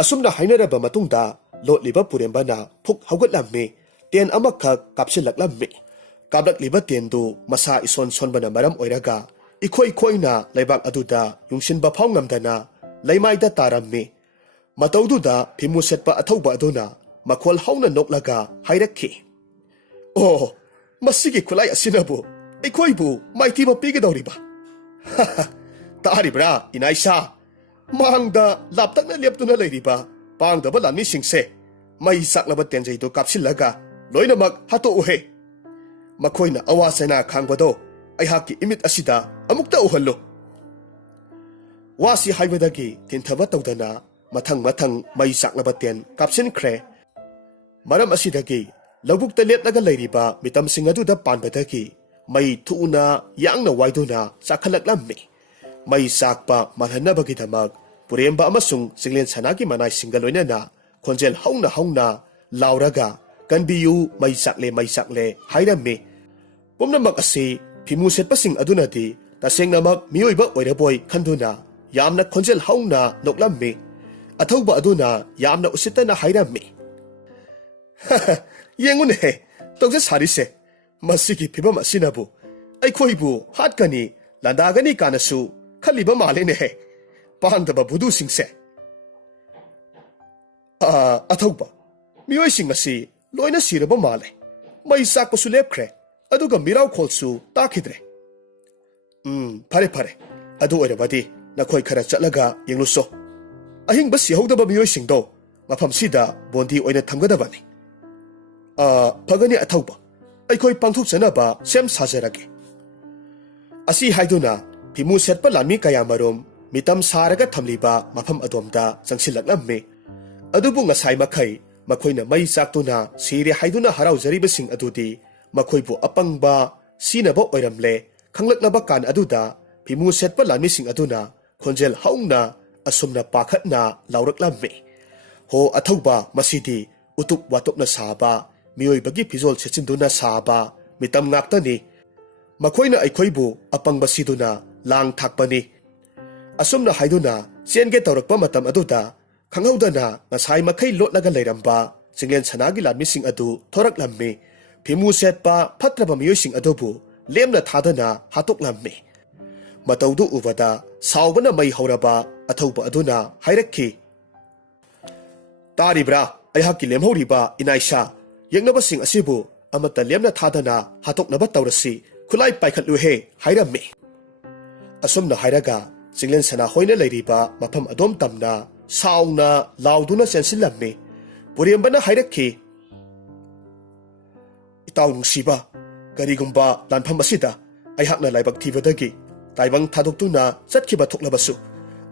ꯑꯁꯨꯝꯅ ꯍꯥꯏꯅꯔꯕ ꯃꯇꯨꯡꯗ ꯂꯣꯠꯂꯤꯕ ꯄꯨꯔꯦꯝꯕꯅ ꯐꯨꯛ ꯍꯧꯒꯠꯂꯝꯃꯤ꯫ ꯇꯦꯟ ꯑꯃꯈꯛ ꯀꯥꯞꯁꯤꯜꯂꯛꯂꯝꯃꯤ꯫ ꯀꯥꯞꯂꯛꯂꯤꯕ ꯇꯦꯟꯗꯨ ꯃꯁꯥ ꯏꯁꯣꯟ ꯁꯣꯟꯕꯅ ꯃꯔꯝ ꯑꯣꯏꯔꯒ ꯏꯈꯣꯏ ꯈꯣꯏꯅ ꯂꯩꯕꯥꯛ ꯑꯗꯨꯗ ꯌꯨꯡꯁꯤꯟꯕ ꯐꯥꯎ ꯉꯝꯗꯅ ꯂꯩꯃꯥꯏꯗ ꯇꯥꯔꯝꯃꯤ꯫ ꯃꯇꯧꯗꯨꯗ ꯐꯤꯃꯨ ꯁꯦꯠꯄ ꯑꯊꯧꯕ ꯑꯗꯨꯅ ꯃꯈꯣꯜ ꯍꯧꯅ ꯅꯣꯛꯂꯒ ꯍꯥꯏꯔꯛꯈꯤ, "ꯑꯣ, ꯃꯁꯤꯒꯤ ꯈꯨꯠꯂꯥꯏ ꯑꯁꯤꯅꯕꯨ ꯑꯩꯈꯣꯏꯕꯨ ꯃꯥꯏꯊꯤꯕ ꯄꯤꯒꯗꯧꯔꯤꯕ? ꯇꯥꯔꯤꯕ꯭ꯔꯥ ꯏꯅꯥꯏꯁꯥ? ꯃꯥꯡꯗ ꯂꯥꯞꯇꯛꯅ ꯂꯦꯞꯇꯨꯅ ꯂꯩꯔꯤꯕ ꯄꯥꯡꯗꯕ ꯂꯥꯟꯃꯤꯁꯤꯡꯁꯦ ꯃꯩ ꯆꯥꯛꯂꯕ ꯇꯦꯟꯖꯩꯗꯨ ꯀꯥꯞꯁꯤꯜꯂꯒ ꯂꯣꯏꯅꯃꯛ ꯍꯥꯠꯇꯣꯛꯎꯍꯦ꯫ ꯃꯈꯣꯏꯅ ꯑꯋꯥ ꯆꯩꯅꯥ ꯈꯥꯡꯕꯗꯣ ꯑꯩꯍꯥꯛꯀꯤ ꯏꯃꯤꯠ ꯑꯁꯤꯗ ꯑꯃꯨꯛꯇ ꯎꯍꯜꯂꯨ." ꯋꯥꯁꯤ ꯍꯥꯏꯕꯗꯒꯤ ꯊꯤꯟꯊꯕ ꯇꯧꯗꯅ ꯃꯊꯪ ꯃꯊꯪ ꯃꯩ ꯆꯥꯛꯂꯕ ꯇꯦꯟ ꯀꯥꯞꯁꯤꯟꯈ꯭ꯔꯦ꯫ ꯃꯔꯝ ꯑꯁꯤꯗꯒꯤ ꯂꯧꯕꯨꯛꯇ ꯂꯦꯞꯂꯒ ꯂꯩꯔꯤꯕ ꯃꯤꯇꯝꯁꯤꯡ ꯑꯗꯨꯗ ꯄꯥꯟꯕꯗꯒꯤ ꯃꯩ ꯊꯨꯅ ꯌꯥꯡꯅ ꯋꯥꯏꯗꯨꯅ ꯆꯥꯛꯈꯠꯂꯛꯂꯝꯃꯤ꯫ ꯃꯩ ꯆꯥꯛꯄ ꯃꯥꯜꯍꯟꯅꯕꯒꯤꯗꯃꯛ ꯄꯨꯔꯦꯝꯕ ꯑꯃꯁꯨꯡ ꯆꯤꯡꯂꯦꯟ ꯁꯅꯥꯒꯤ ꯃꯅꯥꯏꯁꯤꯡꯒ ꯂꯣꯏꯅꯅ ꯈꯣꯟꯖꯦꯜ ꯍꯧꯅ ꯍꯧꯅ ꯂꯥꯎꯔꯒ "ꯀꯟꯕꯤꯌꯨ, ꯃꯩ ꯆꯥꯛꯂꯦ" ꯍꯥꯏꯔꯝꯃꯤ꯫ ꯄꯨꯝꯅꯃꯛ ꯑꯁꯤ ꯐꯤꯃꯨ ꯁꯦꯠꯄꯁꯤꯡ ꯑꯗꯨꯅꯗꯤ ꯇꯁꯦꯡꯅꯃꯛ ꯃꯤꯑꯣꯏꯕ ꯑꯣꯏꯔꯕꯣꯏ ꯈꯟꯗꯨꯅ ꯌꯥꯝꯅ ꯈꯣꯟꯖꯦꯜ ꯍꯧꯅ ꯅꯣꯛꯂꯝꯃꯤ꯫ ꯑꯊꯧꯕ ꯑꯗꯨꯅ ꯌꯥꯝꯅ ꯎꯁꯤꯠꯇꯅ ꯍꯥꯏꯔꯝꯃꯤ, "ꯌꯦꯡꯉꯨꯅꯦꯍꯦ ꯇꯧꯖ ꯁꯥꯔꯤꯁꯦ, ꯃꯁꯤꯒꯤ ꯐꯤꯕꯝ ꯑꯁꯤꯅꯕꯨ ꯑꯩꯈꯣꯏꯕꯨ ꯍꯥꯠꯀꯅꯤ, ꯂꯥꯟꯗꯥꯒꯅꯤ ꯀꯥꯅꯁꯨ ꯈꯜꯂꯤꯕ ꯃꯥꯜꯂꯦꯅꯦꯍꯦ, ꯄꯥꯡꯗꯕ ꯚꯨꯗꯨꯁꯤꯡꯁꯦ꯫ ꯑꯊꯧꯕ, ꯃꯤꯑꯣꯏꯁꯤꯡ ꯑꯁꯤ ꯂꯣꯏꯅ ꯁꯤꯔꯕ ꯃꯥꯜꯂꯦ, ꯃꯩ ꯆꯥꯛꯄꯁꯨ ꯂꯦꯞꯈ꯭ꯔꯦ, ꯑꯗꯨꯒ ꯃꯤꯔꯥꯎ ꯈꯣꯜꯁꯨ ꯇꯥꯈꯤꯗ꯭ꯔꯦ꯫ ꯐꯔꯦ ꯐꯔꯦ, ꯑꯗꯨ ꯑꯣꯏꯔꯕꯗꯤ ꯅꯈꯣꯏ ꯈꯔ ꯆꯠꯂꯒ ꯌꯦꯡꯂꯨꯆꯣ꯫ ꯑꯍꯤꯡꯕ ꯁꯤꯍꯧꯗꯕ ꯃꯤꯑꯣꯏꯁꯤꯡꯗꯣ ꯃꯐꯝꯁꯤꯗ ꯕꯣꯟꯗꯤ ꯑꯣꯏꯅ ꯊꯝꯒꯗꯕꯅꯤ꯫ ꯐꯒꯅꯤ ꯑꯊꯧꯕ, ꯑꯩꯈꯣꯏ ꯄꯥꯡꯊꯣꯛꯆꯅꯕ ꯁꯦꯝ ꯁꯥꯖꯔꯒꯦ꯫ ꯑꯁꯤ ꯍꯥꯏꯗꯨꯅ ꯐꯤꯃꯨ ꯁꯦꯠꯄ ꯂꯥꯟꯃꯤ ꯀꯌꯥꯃꯔꯨꯝ ꯃꯤꯇꯝ ꯁꯥꯔꯒ ꯊꯝꯂꯤꯕ ꯃꯐꯝ ꯑꯗꯣꯝꯗ ꯆꯪꯁꯤꯜꯂꯛꯂꯝꯃꯤ꯫ ꯑꯗꯨꯕꯨ ꯉꯁꯥꯏ ꯃꯈꯩ ꯃꯈꯣꯏꯅ ꯃꯩ ꯆꯥꯛꯇꯨꯅ ꯁꯤꯔꯦ ꯍꯥꯏꯗꯨꯅ ꯍꯔꯥꯎꯖꯔꯤꯕꯁꯤꯡ ꯑꯗꯨꯗꯤ ꯃꯈꯣꯏꯕꯨ ꯑꯄꯪꯕ ꯁꯤꯅꯕ ꯑꯣꯏꯔꯝꯂꯦ ꯈꯪꯂꯛꯂꯕ ꯀꯥꯟ ꯑꯗꯨꯗ ꯐꯤꯃꯨ ꯁꯦꯠꯄ ꯂꯥꯟꯃꯤꯁꯤꯡ ꯑꯗꯨꯅ ꯈꯣꯟꯖꯦꯜ ꯍꯧꯅ ꯑꯁꯨꯝꯅ ꯄꯥꯈꯠꯅ ꯂꯥꯎꯔꯛꯂꯝꯃꯤ꯫ ꯍꯣ ꯑꯊꯧꯕ, ꯃꯁꯤꯗꯤ ꯎꯇꯨꯞ ꯋꯥꯇꯨꯞꯅ ꯁꯥꯕ, ꯃꯤꯑꯣꯏꯕꯒꯤ ꯐꯤꯖꯣꯜ ꯁꯦꯠꯆꯤꯟꯗꯨꯅ ꯁꯥꯕ ꯃꯤꯇꯝ ꯉꯥꯛꯇꯅꯤ꯫ ꯃꯈꯣꯏꯅ ꯑꯩꯈꯣꯏꯕꯨ ꯑꯄꯪꯕ ꯁꯤꯗꯨꯅ ꯂꯥꯡ ꯊꯥꯛꯄꯅꯤ꯫ ꯑꯁꯨꯝꯅ ꯍꯥꯏꯗꯨꯅ ꯆꯦꯟꯒꯦ ꯇꯧꯔꯛꯄ ꯃꯇꯝ ꯑꯗꯨꯗ ꯈꯪꯍꯧꯗꯅ ꯉꯁꯥꯏ ꯃꯈꯩ ꯂꯣꯠꯂꯒ ꯂꯩꯔꯝꯕ ꯆꯤꯡꯂꯦꯟ ꯁꯅꯥꯒꯤ ꯂꯥꯟꯃꯤꯁꯤꯡ ꯑꯗꯨ ꯊꯣꯔꯛꯂꯝꯃꯤ꯫ ꯐꯤꯃꯨ ꯁꯦꯠꯄ ꯐꯠꯇ꯭ꯔꯕ ꯃꯤꯑꯣꯏꯁꯤꯡ ꯑꯗꯨꯕꯨ ꯂꯦꯝꯅ ꯊꯥꯗꯅ ꯍꯥꯠꯇꯣꯛꯂꯝꯃꯤ꯫ ꯃꯇꯧꯗꯨ ꯎꯕꯗ ꯁꯥꯎꯕꯅ ꯃꯩ ꯍꯧꯔꯕ ꯑꯊꯧꯕ ꯑꯗꯨꯅ ꯍꯥꯏꯔꯛꯈꯤ, ꯇꯥꯔꯤꯕ꯭ꯔꯥ ꯑꯩꯍꯥꯛꯀꯤ ꯂꯦꯝꯍꯧꯔꯤꯕ ꯏꯅꯥꯏꯁꯥ, ꯌꯦꯛꯅꯕꯁꯤꯡ ꯑꯁꯤꯕꯨ ꯑꯃꯠꯇ ꯂꯦꯝꯅ ꯊꯥꯗꯅ ꯍꯥꯠꯇꯣꯛꯅꯕ ꯇꯧꯔꯁꯤ, ꯈꯨꯠꯂꯥꯏ ꯄꯥꯏꯈꯠꯂꯨꯍꯦ ꯍꯥꯏꯔꯝꯃꯤ꯫ ꯑꯁꯨꯝꯅ ꯍꯥꯏꯔꯒ ꯆꯤꯡꯂꯦꯟ ꯁꯅꯥ ꯍꯣꯏꯅ ꯂꯩꯔꯤꯕ ꯃꯐꯝ ꯑꯗꯣꯝ ꯇꯝꯅ ꯁꯥꯎꯅ ꯂꯥꯎꯗꯨꯅ ꯆꯦꯟꯁꯤꯜꯂꯝꯃꯤ꯫ ꯄꯨꯔꯦꯝꯕꯅ ꯍꯥꯏꯔꯛꯈꯤ, ꯏꯇꯥꯎ ꯅꯨꯡꯁꯤꯕ, ꯀꯔꯤꯒꯨꯝꯕ ꯂꯥꯟꯐꯝ ꯑꯁꯤꯗ ꯑꯩꯍꯥꯛꯅ ꯂꯥꯏꯕꯛ ꯊꯤꯕꯗꯒꯤ ꯇꯥꯏꯕꯪ ꯊꯥꯗꯣꯛꯇꯨꯅ ꯆꯠꯈꯤꯕ ꯊꯣꯛꯂꯕꯁꯨ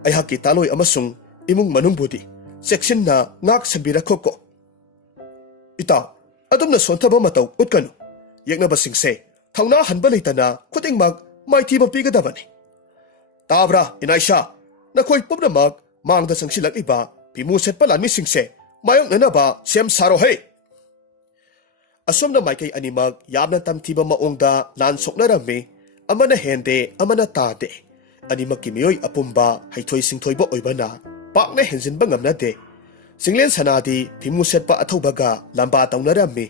ꯑꯩꯍꯥꯛꯀꯤ ꯇꯥꯂꯣꯏ ꯑꯃꯁꯨꯡ ꯏꯃꯨꯡ ꯃꯅꯨꯡꯕꯨꯗꯤ ꯆꯦꯛꯁꯤꯟꯅ ꯉꯥꯛ ꯁꯦꯟꯕꯤꯔꯛꯈꯣꯀꯣ꯫ ꯏꯇꯥꯎ, ꯑꯗꯨꯝꯅ ꯁꯣꯟꯊꯕ ꯃꯇꯧ ꯎꯠꯀꯅꯨ꯫ ꯌꯦꯛꯅꯕꯁꯤꯡꯁꯦ ꯊꯧꯅꯥ ꯍꯟꯕ ꯂꯩꯇꯅ ꯈꯨꯗꯤꯡꯃꯛ ꯃꯥꯏꯊꯤꯕ ꯄꯤꯒꯗꯕꯅꯤ꯫ ꯇꯥꯕ꯭ꯔꯥ ꯏꯅꯥꯏꯁꯥ, ꯅꯈꯣꯏ ꯄꯨꯝꯅꯃꯛ ꯃꯥꯡꯗ ꯆꯪꯁꯤꯜꯂꯛꯂꯤꯕ ꯐꯤꯃꯨ ꯁꯦꯠꯄ ꯂꯥꯟꯃꯤꯁꯤꯡꯁꯦ ꯃꯥꯌꯣꯛꯅꯅꯕ ꯁꯦꯝ ꯁꯥꯔꯣꯍꯦ꯫ ꯑꯁꯨꯝꯅ ꯃꯥꯏꯀꯩ ꯑꯅꯤꯃꯛ ꯌꯥꯝꯅ ꯇꯝꯊꯤꯕ ꯃꯑꯣꯡꯗ ꯂꯥꯟ ꯁꯣꯛꯅꯔꯝꯃꯤ꯫ ꯑꯃꯅ ꯍꯦꯟꯗꯦ ꯑꯃꯅ ꯇꯥꯗꯦ꯫ ꯑꯅꯤꯃꯛꯀꯤ ꯃꯤꯑꯣꯏ ꯑꯄꯨꯝꯕ ꯍꯩꯊꯣꯏ ꯁꯤꯡꯊꯣꯏꯕ ꯑꯣꯏꯕꯅ ꯄꯥꯛꯅ ꯍꯦꯟꯖꯤꯟꯕ ꯉꯝꯅꯗꯦ꯫ ꯆꯤꯡꯂꯦꯟ ꯁꯅꯥꯗꯤ ꯐꯤꯃꯨ ꯁꯦꯠꯄ ꯑꯊꯧꯕꯒ ꯂꯥꯝꯕꯥ ꯇꯧꯅꯔꯝꯃꯤ꯫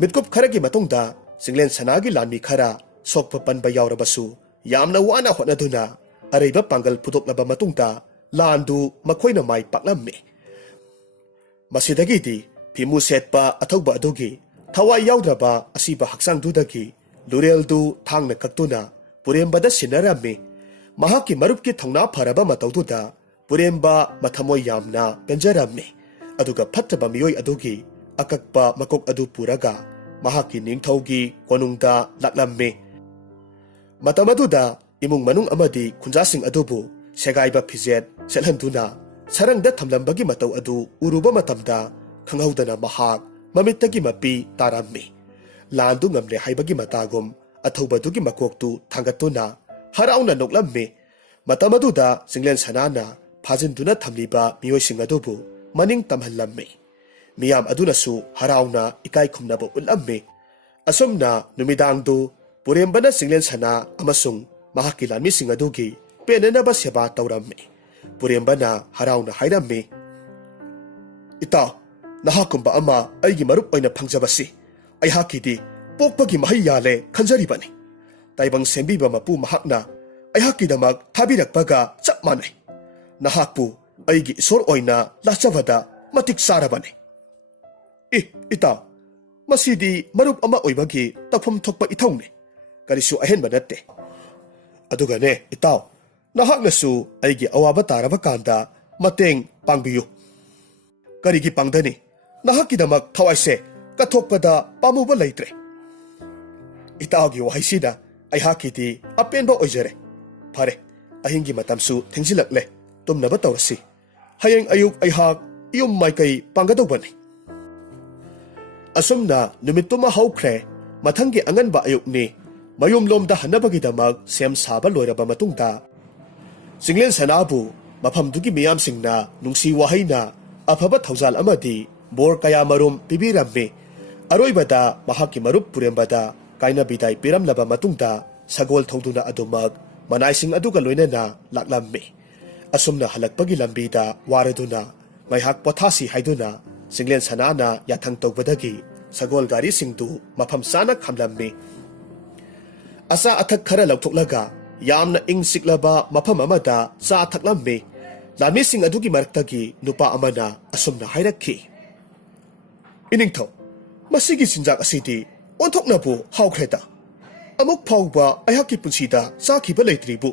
ꯃꯤꯠꯀꯨꯞ ꯈꯔꯒꯤ ꯃꯇꯨꯡꯗ ꯆꯤꯡꯂꯦꯟ ꯁꯅꯥꯒꯤ ꯂꯥꯟꯃꯤ ꯈꯔ ꯁꯣꯛꯄ ꯄꯟꯕ ꯌꯥꯎꯔꯕꯁꯨ ꯌꯥꯝꯅ ꯋꯥꯅ ꯍꯣꯠꯅꯗꯨꯅ ꯑꯔꯩꯕ ꯄꯥꯡꯒꯜ ꯐꯨꯗꯣꯛꯂꯕ ꯃꯇꯨꯡꯗ ꯂꯥꯟꯗꯨ ꯃꯈꯣꯏꯅ ꯃꯥꯏ ꯄꯥꯛꯂꯝꯃꯤ꯫ ꯃꯁꯤꯗꯒꯤꯗꯤ ꯐꯤꯃꯨ ꯁꯦꯠꯄ ꯑꯊꯧꯕ ꯑꯗꯨꯒꯤ ꯊꯋꯥꯏ ꯌꯥꯎꯗ꯭ꯔꯕ ꯑꯁꯤꯕ ꯍꯛꯆꯥꯡꯗꯨꯗꯒꯤ ꯂꯨꯔꯦꯜꯗꯨ ꯊꯥꯡꯅ ꯀꯛꯇꯨꯅ ꯄꯨꯔꯦꯝꯕꯗ ꯁꯤꯟꯅꯔꯝꯃꯤ꯫ ꯃꯍꯥꯛꯀꯤ ꯃꯔꯨꯞꯀꯤ ꯊꯧꯅꯥ ꯐꯔꯕ ꯃꯇꯧꯗꯨꯗ ꯄꯨꯔꯦꯝꯕ ꯃꯊꯃꯣꯏ ꯌꯥꯝꯅ ꯄꯦꯟꯖꯔꯝꯃꯤ꯫ ꯑꯗꯨꯒ ꯐꯠꯇꯕ ꯃꯤꯑꯣꯏ ꯑꯗꯨꯒꯤ ꯑꯀꯛꯄ ꯃꯀꯣꯛ ꯑꯗꯨ ꯄꯨꯔꯒ ꯃꯍꯥꯛꯀꯤ ꯅꯤꯡꯊꯧꯒꯤ ꯀꯣꯅꯨꯡꯗ ꯂꯥꯛꯂꯝꯃꯤ꯫ ꯃꯇꯝ ꯑꯗꯨꯗ ꯏꯃꯨꯡ ꯃꯅꯨꯡ ꯑꯃꯗꯤ ꯈꯨꯟꯖꯥꯁꯤꯡ ꯑꯗꯨꯕꯨ ꯁꯦꯒꯥꯏꯕ ꯐꯤꯖꯦꯠ ꯁꯦꯠꯍꯟꯗꯨꯅ ꯁꯔꯪꯗ ꯊꯝꯂꯝꯕꯒꯤ ꯃꯇꯧ ꯑꯗꯨ ꯎꯔꯨꯕ ꯃꯇꯝꯗ ꯈꯪꯍꯧꯗꯅ ꯃꯍꯥꯛ ꯃꯃꯤꯠꯇꯒꯤ ꯃꯄꯤ ꯇꯥꯔꯝꯃꯤ꯫ ꯂꯥꯟꯗꯨ ꯉꯝꯂꯦ ꯍꯥꯏꯕꯒꯤ ꯃꯇꯥꯒꯨꯝ ꯑꯊꯧꯕꯗꯨꯒꯤ ꯃꯀꯣꯛꯇꯨ ꯊꯥꯡꯒꯠꯇꯨꯅ ꯍꯔꯥꯎꯅ ꯅꯣꯛꯂꯝꯃꯤ꯫ ꯃꯇꯝ ꯑꯗꯨꯗ ꯆꯤꯡꯂꯦꯟ ꯁꯅꯥꯅ ꯐꯥꯖꯤꯟꯗꯨꯅ ꯊꯝꯂꯤꯕ ꯃꯤꯑꯣꯏꯁꯤꯡ ꯑꯗꯨꯕꯨ ꯃꯅꯤꯡ ꯇꯝꯍꯜꯂꯝꯃꯤ꯫ ꯃꯤꯌꯥꯝ ꯑꯗꯨꯅꯁꯨ ꯍꯔꯥꯎꯅ ꯏꯀꯥꯏ ꯈꯨꯝꯅꯕ ꯎꯠꯂꯝꯃꯤ꯫ ꯑꯁꯨꯝꯅ ꯅꯨꯃꯤꯗꯥꯡꯗꯨ ꯄꯨꯔꯦꯝꯕꯅ ꯆꯤꯡꯂꯦꯟ ꯁꯅꯥ ꯑꯃꯁꯨꯡ ꯃꯍꯥꯛꯀꯤ ꯂꯥꯟꯃꯤꯁꯤꯡ ꯑꯗꯨꯒꯤ ꯄꯦꯟꯅꯅꯕ ꯁꯦꯕꯥ ꯇꯧꯔꯝꯃꯤ꯫ ꯄꯨꯔꯦꯝꯕꯅ ꯍꯔꯥꯎꯅ ꯍꯥꯏꯔꯝꯃꯤ, ꯏꯇꯥꯎ, ꯅꯍꯥꯛꯀꯨꯝꯕ ꯑꯃ ꯑꯩꯒꯤ ꯃꯔꯨꯞ ꯑꯣꯏꯅ ꯐꯪꯖꯕꯁꯤ ꯑꯩꯍꯥꯛꯀꯤꯗꯤ ꯄꯣꯛꯄꯒꯤ ꯃꯍꯩ ꯌꯥꯜꯂꯦ ꯈꯟꯖꯔꯤꯕꯅꯤ꯫ ꯇꯥꯏꯕꯪ ꯁꯦꯝꯕꯤꯕ ꯃꯄꯨ ꯃꯍꯥꯛꯅ ꯑꯩꯍꯥꯛꯀꯤꯗꯃꯛ ꯊꯥꯕꯤꯔꯛꯄꯒ ꯆꯞ ꯃꯥꯟꯅꯩ꯫ ꯅꯍꯥꯛꯄꯨ ꯑꯩꯒꯤ ꯏꯁꯣꯔ ꯑꯣꯏꯅ ꯂꯥꯠꯆꯕꯗ ꯃꯇꯤꯛ ꯆꯥꯔꯕꯅꯤ꯫ ꯏꯇꯥꯎ, ꯃꯁꯤꯗꯤ ꯃꯔꯨꯞ ꯑꯃ ꯑꯣꯏꯕꯒꯤ ꯇꯧꯐꯝ ꯊꯣꯛꯄ ꯏꯊꯧꯅꯤ, ꯀꯔꯤꯁꯨ ꯑꯍꯦꯟꯕ ꯅꯠꯇꯦ꯫ ꯑꯗꯨꯒꯅꯦ ꯏꯇꯥꯎ, ꯅꯍꯥꯛꯅꯁꯨ ꯑꯩꯒꯤ ꯑꯋꯥꯕ ꯇꯥꯔꯕ ꯀꯥꯟꯗ ꯃꯇꯦꯡ ꯄꯥꯡꯕꯤꯌꯨ꯫ ꯀꯔꯤꯒꯤ ꯄꯥꯡꯗꯅꯤ? ꯅꯍꯥꯛꯀꯤꯗꯃꯛ ꯊꯋꯥꯏꯁꯦ ꯀꯠꯊꯣꯛꯄꯗ ꯄꯥꯝꯃꯨꯕ ꯂꯩꯇ꯭ꯔꯦ꯫ ꯏꯇꯥꯎꯒꯤ ꯋꯥꯍꯩꯁꯤꯗ ꯑꯩꯍꯥꯛꯀꯤꯗꯤ ꯑꯄꯦꯟꯕ ꯑꯣꯏꯖꯔꯦ꯫ ꯐꯔꯦ, ꯑꯍꯤꯡꯒꯤ ꯃꯇꯝꯁꯨ ꯊꯦꯡꯖꯤꯜꯂꯛꯂꯦ, ꯇꯨꯝꯅꯕ ꯇꯧꯔꯁꯤ꯫ ꯍꯌꯦꯡ ꯑꯌꯨꯛ ꯑꯩꯍꯥꯛ ꯌꯨꯝ ꯃꯥꯏꯀꯩ ꯄꯥꯡꯒꯗꯧꯕꯅꯤ꯫ ꯑꯁꯨꯝꯅ ꯅꯨꯃꯤꯠꯇꯨꯃ ꯍꯧꯈ꯭ꯔꯦ꯫ ꯃꯊꯪꯒꯤ ꯑꯉꯟꯕ ꯑꯌꯨꯛꯅꯤ꯫ ꯃꯌꯨꯝꯂꯣꯝꯗ ꯍꯟꯅꯕꯒꯤꯗꯃꯛ ꯁꯦꯝ ꯁꯥꯕ ꯂꯣꯏꯔꯕ ꯃꯇꯨꯡꯗ ꯆꯤꯡꯂꯦꯟ ꯁꯅꯥꯕꯨ ꯃꯐꯝꯗꯨꯒꯤ ꯃꯤꯌꯥꯝꯁꯤꯡꯅ ꯅꯨꯡꯁꯤ ꯋꯥꯍꯩꯅ ꯑꯐꯕ ꯊꯧꯖꯥꯜ ꯑꯃꯗꯤ ꯕꯣꯔ ꯀꯌꯥꯃꯔꯨꯝ ꯄꯤꯕꯤꯔꯝꯃꯤ꯫ ꯑꯔꯣꯏꯕꯗ ꯃꯍꯥꯛꯀꯤ ꯃꯔꯨꯞ ꯄꯨꯔꯦꯝꯕꯗ ꯀꯥꯏꯅ ꯕꯤꯗꯥꯏ ꯄꯤꯔꯝꯂꯕ ꯃꯇꯨꯡꯗ ꯁꯒꯣꯜ ꯊꯧꯗꯨꯅ ꯑꯗꯨꯃꯛ ꯃꯅꯥꯏꯁꯤꯡ ꯑꯗꯨꯒ ꯂꯣꯏꯅꯅ ꯂꯥꯛꯂꯝꯃꯤ꯫ ꯑꯁꯨꯝꯅ ꯍꯜꯂꯛꯄꯒꯤ ꯂꯝꯕꯤꯗ ꯋꯥꯔꯗꯨꯅ ꯉꯥꯏꯍꯥꯛ ꯄꯣꯊꯥꯁꯤ ꯍꯥꯏꯗꯨꯅ ꯆꯤꯡꯂꯦꯟ ꯁꯅꯥꯅ ꯌꯥꯊꯪ ꯇꯧꯕꯗꯒꯤ ꯁꯒꯣꯜ ꯒꯥꯔꯤꯁꯤꯡꯗꯨ ꯃꯐꯝ ꯆꯥꯅ ꯈꯝꯂꯝꯃꯤ꯫ ꯑꯆꯥ ꯑꯊꯛ ꯈꯔ ꯂꯧꯊꯣꯛꯂꯒ ꯌꯥꯝꯅ ꯏꯪ ꯆꯤꯛꯂꯕ ꯃꯐꯝ ꯑꯃꯗ ꯆꯥ ꯊꯛꯂꯝꯃꯤ꯫ ꯂꯥꯟꯃꯤꯁꯤꯡ ꯑꯗꯨꯒꯤ ꯃꯔꯛꯇꯒꯤ ꯅꯨꯄꯥ ꯑꯃꯅ ꯑꯁꯨꯝꯅ ꯍꯥꯏꯔꯛꯈꯤ, ꯏꯅꯤꯡꯊꯧ, ꯃꯁꯤꯒꯤ ꯆꯤꯟꯖꯥꯛ ꯑꯁꯤꯗꯤ ꯑꯣꯟꯊꯣꯛꯅꯕꯨ ꯍꯥꯎꯈ꯭ꯔꯦꯗ꯫ ꯑꯃꯨꯛ ꯐꯥꯎꯕ ꯑꯩꯍꯥꯛꯀꯤ ꯄꯨꯟꯁꯤꯗ ꯆꯥꯈꯤꯕ ꯂꯩꯇ꯭ꯔꯤꯕꯨ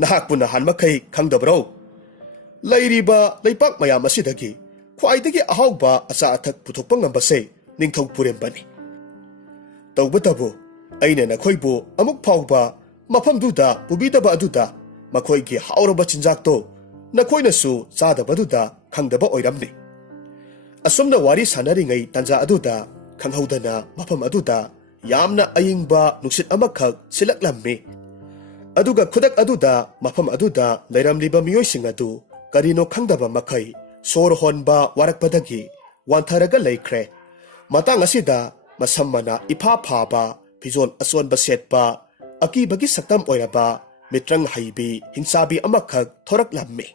ꯅꯍꯥꯛꯄꯨ ꯅꯍꯥꯟ ꯃꯈꯩ ꯈꯪꯗꯕ꯭ꯔꯣ ꯂꯩꯔꯤꯕ ꯂꯩꯄꯥꯛ ꯃꯌꯥꯝ ꯑꯁꯤꯗꯒꯤ ꯈ꯭ꯋꯥꯏꯗꯒꯤ ꯑꯍꯥꯎꯕ ꯑꯆꯥ ꯑꯊꯛ ꯄꯨꯊꯣꯛꯄ ꯉꯝꯕꯁꯦ ꯅꯤꯡꯊꯧ ꯄꯨꯔꯦꯝꯕꯅꯤ ꯇꯧꯕꯇꯕꯨ ꯑꯩꯅ ꯅꯈꯣꯏꯕꯨ ꯑꯃꯨꯛ ꯐꯥꯎꯕ ꯃꯐꯝꯗꯨꯗ ꯄꯨꯕꯤꯗꯕ ꯑꯗꯨꯗ ꯃꯈꯣꯏꯒꯤ ꯍꯥꯎꯔꯕ ꯆꯤꯟꯖꯥꯛꯇꯣ ꯅꯈꯣꯏꯅꯁꯨ ꯆꯥꯗꯕꯗꯨꯗ ꯈꯪꯗꯕ ꯑꯣꯏꯔꯝꯅꯤ ꯑꯁꯨꯝꯅ ꯋꯥꯔꯤ ꯁꯥꯟꯅꯔꯤꯉꯩ ꯇꯥꯟꯖꯥ ꯑꯗꯨꯗ ꯈꯪꯍꯧꯗꯅ ꯃꯐꯝ ꯑꯗꯨꯗ ꯌꯥꯝꯅ ꯑꯏꯪꯕ ꯅꯨꯡꯁꯤꯠ ꯑꯃꯈꯛ ꯁꯤꯠꯂꯛꯂꯝꯃꯤ ꯑꯗꯨꯒ ꯈꯨꯗꯛ ꯑꯗꯨꯗ ꯃꯐꯝ ꯑꯗꯨꯗ ꯂꯩꯔꯝꯂꯤꯕ ꯃꯤꯑꯣꯏꯁꯤꯡ ꯑꯗꯨ ꯀꯔꯤꯅꯣ ꯈꯪꯗꯕ ꯃꯈꯩ ꯁꯣꯔ ꯍꯣꯟꯕ ꯋꯥꯔꯛꯄꯗꯒꯤ ꯋꯥꯟꯊꯔꯒ ꯂꯩꯈ꯭ꯔꯦ ꯃꯇꯥꯡ ꯑꯁꯤꯗ ꯃꯁꯝ ꯃꯅꯥ ꯏꯐꯥ ꯐꯥꯕ ꯐꯤꯖꯣꯜ ꯑꯆꯣꯟꯕ ꯁꯦꯠꯄ ꯑꯀꯤꯕꯒꯤ ꯁꯛꯇꯝ ꯑꯣꯏꯔꯕ ꯃꯤꯇ꯭ꯔꯪ ꯍꯩꯕꯤ ꯍꯤꯡꯆꯥꯕꯤ ꯑꯃꯈꯛ ꯊꯣꯔꯛꯂꯝꯃꯤ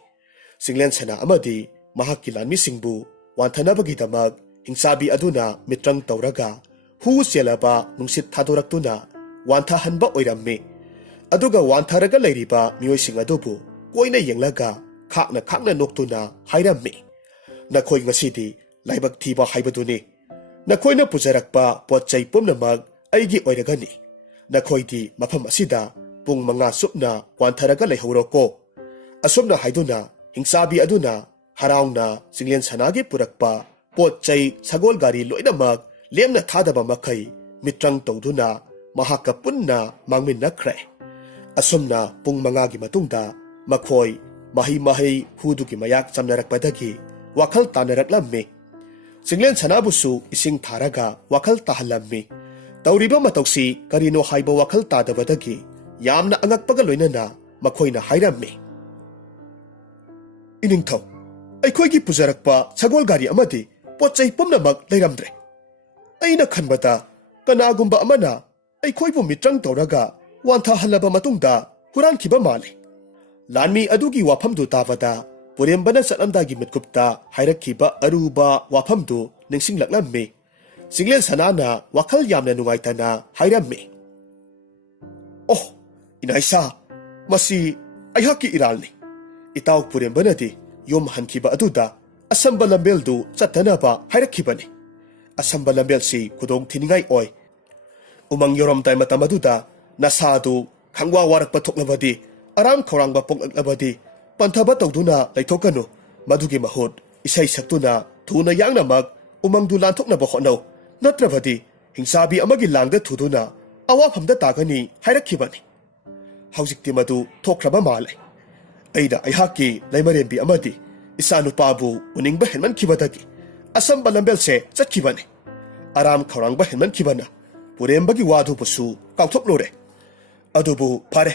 ꯆꯤꯡꯂꯦꯟ ꯁꯅꯥ ꯑꯃꯗꯤ ꯃꯍꯥꯛꯀꯤ ꯂꯥꯟꯃꯤꯁꯤꯡꯕꯨ ꯋꯥꯟꯊꯅꯕꯒꯤꯗꯃꯛ ꯍꯤꯡꯆꯥꯕꯤ ꯑꯗꯨꯅ ꯃꯤꯇ꯭ꯔꯪ ꯇꯧꯔꯒ ꯍꯨ ꯆꯦꯜꯂꯕ ꯅꯨꯡꯁꯤꯠ ꯊꯥꯗꯣꯔꯛꯇꯨꯅ ꯋꯥꯟꯊꯍꯟꯕ ꯑꯣꯏꯔꯝꯃꯤ ꯑꯗꯨꯒ ꯋꯥꯟꯊꯔꯒ ꯂꯩꯔꯤꯕ ꯃꯤꯑꯣꯏꯁꯤꯡ ꯑꯗꯨꯕꯨ ꯀꯣꯏꯅ ꯌꯦꯡꯂꯒ ꯈꯥꯛꯅ ꯈꯥꯛꯅ ꯅꯣꯛꯇꯨꯅ ꯍꯥꯏꯔꯝꯃꯤ ꯅꯈꯣꯏ ꯉꯁꯤꯗꯤ ꯂꯥꯏꯕꯛ ꯊꯤꯕ ꯍꯥꯏꯕꯗꯨꯅꯤ ꯅꯈꯣꯏꯅ ꯄꯨꯖꯔꯛꯄ ꯄꯣꯠ ꯆꯩ ꯄꯨꯝꯅꯃꯛ ꯑꯩꯒꯤ ꯑꯣꯏꯔꯒꯅꯤ ꯅꯈꯣꯏꯗꯤ ꯃꯐꯝ ꯑꯁꯤꯗ ꯄꯨꯡ 5 ꯆꯨꯞꯅ ꯋꯥꯟꯊꯔꯒ ꯂꯩꯍꯧꯔꯣꯀꯣ ꯑꯁꯨꯝꯅ ꯍꯥꯏꯗꯨꯅ ꯍꯤꯡꯆꯥꯕꯤ ꯑꯗꯨꯅ ꯍꯔꯥꯎꯅ ꯆꯤꯡꯂꯦꯟ ꯁꯅꯥꯒꯤ ꯄꯨꯔꯛꯄ ꯄꯣꯠ ꯆꯩ ꯁꯒꯣꯜ ꯒꯥꯔꯤ ꯂꯣꯏꯅꯃꯛ ꯂꯦꯝꯅ ꯊꯥꯗꯕ ꯃꯈꯩ ꯃꯤꯇ꯭ꯔꯪ ꯇꯧꯗꯨꯅ ꯃꯍꯥꯛꯀ ꯄꯨꯟꯅ ꯃꯥꯡꯃꯤꯟꯅꯈ꯭ꯔꯦ ꯑꯁꯨꯝꯅ ꯄꯨꯡ 5ꯒꯤ ꯃꯇꯨꯡꯗ ꯃꯈꯣꯏ ꯃꯍꯩ ꯍꯨꯗꯨꯒꯤ ꯃꯌꯥꯛ ꯆꯝꯅꯔꯛꯄꯗꯒꯤ ꯋꯥꯈꯜ ꯇꯥꯅꯔꯛꯂꯝꯃꯤ ꯆꯤꯡꯂꯦꯟ ꯁꯅꯥꯕꯨꯁꯨ ꯏꯁꯤꯡ ꯊꯥꯔꯒ ꯋꯥꯈꯜ ꯇꯥꯍꯜꯂꯝꯃꯤ ꯇꯧꯔꯤꯕ ꯃꯇꯧꯁꯤ ꯀꯔꯤꯅꯣ ꯍꯥꯏꯕ ꯋꯥꯈꯜ ꯇꯥꯗꯕꯗꯒꯤ ꯌꯥꯝꯅ ꯑꯉꯛꯄꯒ ꯂꯣꯏꯅꯅ ꯃꯈꯣꯏꯅ ꯍꯥꯏꯔꯝꯃꯤ ꯏꯅꯤꯡꯊꯧ ꯑꯩꯈꯣꯏꯒꯤ ꯄꯨꯖꯔꯛꯄ ꯁꯒꯣꯜ ꯒꯥꯔꯤ ꯑꯃꯗꯤ ꯄꯣꯠ ꯆꯩ ꯄꯨꯝꯅꯃꯛ ꯂꯩꯔꯝꯗ꯭ꯔꯦ ꯑꯩꯅ ꯈꯟꯕꯗ ꯀꯅꯥꯒꯨꯝꯕ ꯑꯃꯅ ꯑꯩꯈꯣꯏꯕꯨ ꯃꯤꯇ꯭ꯔꯪ ꯇꯧꯔꯒ ꯋꯥꯟꯊꯍꯜꯂꯕ ꯃꯇꯨꯡꯗ ꯍꯨꯔꯥꯟꯈꯤꯕ ꯃꯥꯜꯂꯤ ꯂꯥꯟꯃꯤ ꯑꯗꯨꯒꯤ ꯋꯥꯐꯝꯗꯨ ꯇꯥꯕꯗ ꯄꯨꯔꯦꯝꯕꯅ ꯆꯠꯂꯝꯗꯥꯏꯒꯤ ꯃꯤꯠꯀꯨꯞꯇ ꯍꯥꯏꯔꯛꯈꯤꯕ ꯑꯔꯨꯕ ꯋꯥꯐꯝꯗꯨ ꯅꯤꯡꯁꯤꯡꯂꯛꯂꯝꯃꯤ ꯆꯤꯡꯂꯦꯟ ꯁꯅꯥꯅ ꯋꯥꯈꯜ ꯌꯥꯝꯅ ꯅꯨꯡꯉꯥꯏꯇꯅ ꯍꯥꯏꯔꯝꯃꯤ ꯑꯣ ꯏꯅꯥꯏꯁꯥ ꯃꯁꯤ ꯑꯩꯍꯥꯛꯀꯤ ꯏꯔꯥꯜꯅꯤ ꯏꯇꯥꯎ ꯄꯨꯔꯦꯝꯕꯅꯗꯤ ꯌꯨꯝ ꯍꯟꯈꯤꯕ ꯑꯗꯨꯗ ꯑꯁꯝꯕ ꯂꯝꯕꯦꯜꯗꯨ ꯆꯠꯇꯅꯕ ꯍꯥꯏꯔꯛꯈꯤꯕꯅꯤ ꯑꯁꯝꯕ ꯂꯝꯕꯦꯜꯁꯤ ꯈꯨꯗꯣꯡ ꯊꯤꯅꯤꯡꯉꯥꯏ ꯑꯣꯏ ꯎꯃꯪ ꯌꯧꯔꯝꯗꯥꯏ ꯃꯇꯝ ꯑꯗꯨꯗ ꯅꯁꯥꯗꯨ ꯈꯪꯋꯥ ꯋꯥꯔꯛꯄ ꯊꯣꯛꯂꯕꯗꯤ ꯑꯔꯥꯝ ꯈꯧꯔꯥꯡꯕ ꯄꯣꯛꯂꯛꯂꯕꯗꯤ ꯄꯟꯊꯕ ꯇꯧꯗꯨꯅ ꯂꯩꯊꯣꯛꯀꯅꯨ ꯃꯗꯨꯒꯤ ꯃꯍꯨꯠ ꯏꯁꯩ ꯁꯛꯇꯨꯅ ꯊꯨꯅ ꯌꯥꯡꯅꯃꯛ ꯎꯃꯪꯗꯨ ꯂꯥꯟꯊꯣꯛꯅꯕ ꯍꯣꯠꯅꯧ ꯅꯠꯇ꯭ꯔꯕꯗꯤ ꯍꯤꯡꯆꯥꯕꯤ ꯑꯃꯒꯤ ꯂꯥꯡꯗ ꯊꯨꯗꯨꯅ ꯑꯋꯥꯐꯝꯗ ꯇꯥꯒꯅꯤ ꯍꯥꯏꯔꯛꯈꯤꯕꯅꯤ ꯍꯧꯖꯤꯛꯇꯤ ꯃꯗꯨ ꯊꯣꯛꯈ꯭ꯔꯕ ꯃꯥꯜꯂꯦ ꯑꯩꯅ ꯑꯩꯍꯥꯛꯀꯤ ꯂꯩꯃꯔꯦꯝꯕꯤ ꯑꯃꯗꯤ ꯏꯆꯥꯅꯨꯄꯥꯕꯨ ꯎꯅꯤꯡꯕ ꯍꯦꯟꯃꯟꯈꯤꯕꯗꯒꯤ ꯑꯁꯝꯕ ꯂꯝꯕꯦꯜꯁꯦ ꯆꯠꯈꯤꯕꯅꯤ ꯑꯔꯥꯝ ꯈꯧꯔꯥꯡꯕ ꯍꯦꯟꯃꯟꯈꯤꯕꯅ ꯄꯨꯔꯦꯝꯕꯒꯤ ꯋꯥꯗꯨꯕꯨꯁꯨ ꯀꯥꯎꯊꯣꯛꯂꯨꯔꯦ ꯑꯗꯨꯕꯨ ꯐꯔꯦ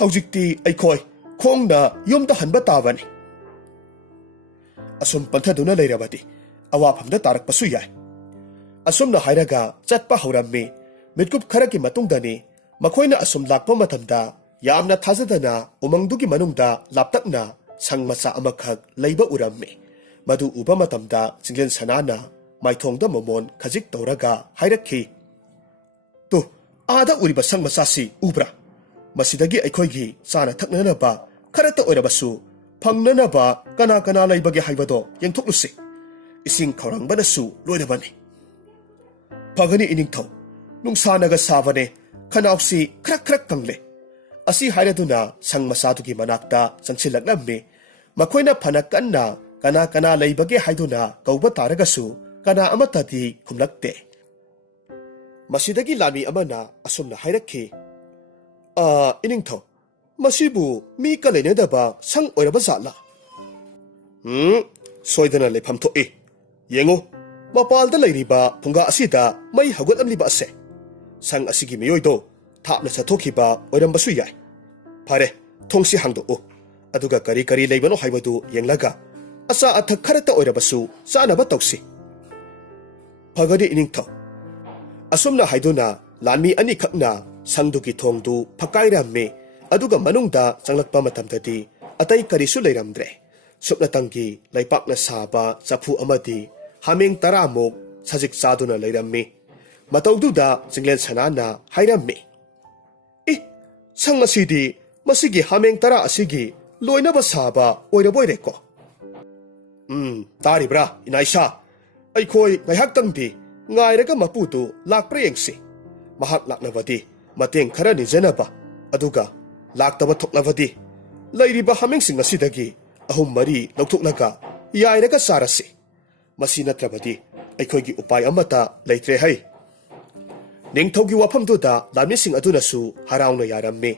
ꯍꯧꯖꯤꯛꯇꯤ ꯑꯩꯈꯣꯏ ꯈꯣꯡꯅ ꯌꯨꯝꯗ ꯍꯟꯕ ꯇꯥꯕꯅꯤ ꯑꯁꯨꯝ ꯄꯟꯊꯗꯨꯅ ꯂꯩꯔꯕꯗꯤ ꯑꯋꯥꯐꯝꯗ ꯇꯥꯔꯛꯄꯁꯨ ꯌꯥꯏ ꯑꯁꯨꯝꯅ ꯍꯥꯏꯔꯒ ꯆꯠꯄ ꯍꯧꯔꯝꯃꯤ ꯃꯤꯠꯀꯨꯞ ꯈꯔꯒꯤ ꯃꯇꯨꯡꯗꯅꯤ ꯃꯈꯣꯏꯅ ꯑꯁꯨꯝ ꯂꯥꯛꯄ ꯃꯇꯝꯗ ꯌꯥꯝꯅ ꯊꯥꯖꯗꯅ ꯎꯃꯪꯗꯨꯒꯤ ꯃꯅꯨꯡꯗ ꯂꯥꯞꯇꯛꯅ ꯁꯪ ꯃꯆꯥ ꯑꯃꯈꯛ ꯂꯩꯕ ꯎꯔꯝꯃꯤ ꯃꯗꯨ ꯎꯕ ꯃꯇꯝꯗ ꯆꯤꯡꯂꯦꯟ ꯁꯅꯥꯅ ꯃꯥꯏꯊꯣꯡꯗ ꯃꯣꯃꯣꯟ ꯈꯖꯤꯛ ꯇꯧꯔꯒ ꯍꯥꯏꯔꯛꯈꯤ ꯇꯨ ꯑꯥꯗ ꯎꯔꯤꯕ ꯁꯪ ꯃꯆꯥꯁꯤ ꯎꯕ꯭ꯔꯥ ꯃꯁꯤꯗꯒꯤ ꯑꯩꯈꯣꯏꯒꯤ ꯆꯥꯅ ꯊꯛꯅꯅꯕ ꯈꯔꯇ ꯑꯣꯏꯔꯕꯁꯨ ꯐꯪꯅꯅꯕ ꯀꯅꯥ ꯀꯅꯥ ꯂꯩꯕꯒꯦ ꯍꯥꯏꯕꯗꯣ ꯌꯦꯡꯊꯣꯛꯂꯨꯁꯤ ꯏꯁꯤꯡ ꯈꯧꯔꯥꯡꯕꯅꯁꯨ ꯂꯣꯏꯔꯕꯅꯤ ꯐꯒꯅꯤ ꯏꯅꯤꯡꯊꯧ ꯅꯨꯡꯁꯥꯅꯒ ꯁꯥꯕꯅꯦ ꯈꯅꯥꯎꯁꯤ ꯈꯔ ꯀꯪꯂꯦ ꯑꯁꯤ ꯍꯥꯏꯔꯗꯨꯅ ꯁꯪ ꯃꯆꯥꯗꯨꯒꯤ ꯃꯅꯥꯛꯇ ꯆꯪꯁꯤꯜꯂꯛꯂꯝꯃꯤ ꯃꯈꯣꯏꯅ ꯐꯅ ꯀꯟꯅ ꯀꯅꯥ ꯀꯅꯥ ꯂꯩꯕꯒꯦ ꯍꯥꯏꯗꯨꯅ ꯀꯧꯕ ꯇꯥꯔꯒꯁꯨ ꯀꯅꯥ ꯑꯃꯠꯇꯗꯤ ꯈꯨꯝꯂꯛꯇꯦ ꯃꯁꯤꯗꯒꯤ ꯂꯥꯟꯃꯤ ꯑꯃꯅ ꯑꯁꯨꯝꯅ ꯍꯥꯏꯔꯛꯈꯤ ꯏꯅꯤꯡꯊꯧ ꯃꯁꯤꯕꯨ ꯃꯤ ꯀ ꯂꯩꯅꯗꯕ ꯁꯪ ꯑꯣꯏꯔꯕ ꯖꯥꯠꯂꯥ ꯁꯣꯏꯗꯅ ꯂꯩꯐꯝ ꯊꯣꯛꯏ ꯌꯦꯡꯉꯨ ꯃꯄꯥꯜꯗ ꯂꯩꯔꯤꯕ ꯐꯨꯡꯒꯥ ꯑꯁꯤꯗ ꯃꯩ ꯍꯧꯒꯠꯂꯝꯂꯤꯕ ꯑꯁꯦ ꯁꯪ ꯑꯁꯤꯒꯤ ꯃꯤꯑꯣꯏꯗꯣ ꯊꯥꯞꯅ ꯆꯠꯊꯣꯛꯈꯤꯕ ꯑꯣꯏꯔꯝꯕꯁꯨ ꯌꯥꯏ ꯐꯔꯦ ꯊꯣꯡꯁꯤ ꯍꯥꯡꯗꯣꯛꯎ ꯑꯗꯨꯒ ꯀꯔꯤ ꯀꯔꯤ ꯂꯩꯕꯅꯣ ꯍꯥꯏꯕꯗꯨ ꯌꯦꯡꯂꯒ ꯑꯆꯥ ꯑꯊꯛ ꯈꯔꯇ ꯑꯣꯏꯔꯕꯁꯨ ꯆꯥꯅꯕ ꯇꯧꯁꯤ ꯐꯒꯅꯤ ꯏꯅꯤꯡꯊꯧ ꯑꯁꯨꯝꯅ ꯍꯥꯏꯗꯨꯅ ꯂꯥꯟꯃꯤ ꯑꯅꯤꯈꯛꯅ ꯁꯪꯗꯨꯒꯤ ꯊꯣꯡꯗꯨ ꯐꯛꯀꯥꯏꯔꯝꯃꯤ ꯑꯗꯨꯒ ꯃꯅꯨꯡꯗ ꯆꯪꯂꯛꯄ ꯃꯇꯝꯗꯗꯤ ꯑꯇꯩ ꯀꯔꯤꯁꯨ ꯂꯩꯔꯝꯗ꯭ꯔꯦ ꯁꯨꯞꯅꯇꯪꯒꯤ ꯂꯩꯄꯥꯛꯅ ꯁꯥꯕ ꯆꯐꯨ ꯑꯃꯗꯤ ꯍꯥꯃꯦꯡ 10 ꯁꯖꯤꯛ ꯆꯥꯗꯨꯅ ꯂꯩꯔꯝꯃꯤ ꯃꯇꯧꯗꯨꯗ ꯆꯤꯡꯂꯦꯟ ꯁꯅꯥꯅ ꯍꯥꯏꯔꯝꯃꯤ ꯁꯪ ꯑꯁꯤꯗꯤ ꯃꯁꯤꯒꯤ ꯍꯥꯃꯦꯡ 10 ꯑꯁꯤꯒꯤ ꯂꯣꯏꯅꯕ ꯁꯥꯕ ꯑꯣꯏꯔꯕꯣꯏꯔꯦꯀꯣ ꯇꯥꯔꯤꯕ꯭ꯔꯥ ꯏꯅꯥꯏꯁꯥ ꯑꯩꯈꯣꯏ ꯉꯥꯏꯍꯥꯛꯇꯪꯗꯤ Ngairaga maputu lakpra yengsi. Mahak laknabadi mateng khara nijanaba aduga laktaba thoknabadi lairiba hamingsing asidagi ahum mari lawthoknaga yairaga sarasi. Masi natrabadi ꯑꯩꯈꯣꯏꯒꯤ ꯎꯄꯥꯏ ꯑꯃꯠꯇ ꯂꯩꯇ꯭ꯔꯦ ꯍꯩ ꯅꯤꯡꯊꯧꯒꯤ ꯋꯥꯐꯝꯗꯨꯗ ꯂꯥꯟꯃꯤꯁꯤꯡ ꯑꯗꯨꯅꯁꯨ ꯍꯔꯥꯎꯅ ꯌꯥꯔꯝꯃꯤ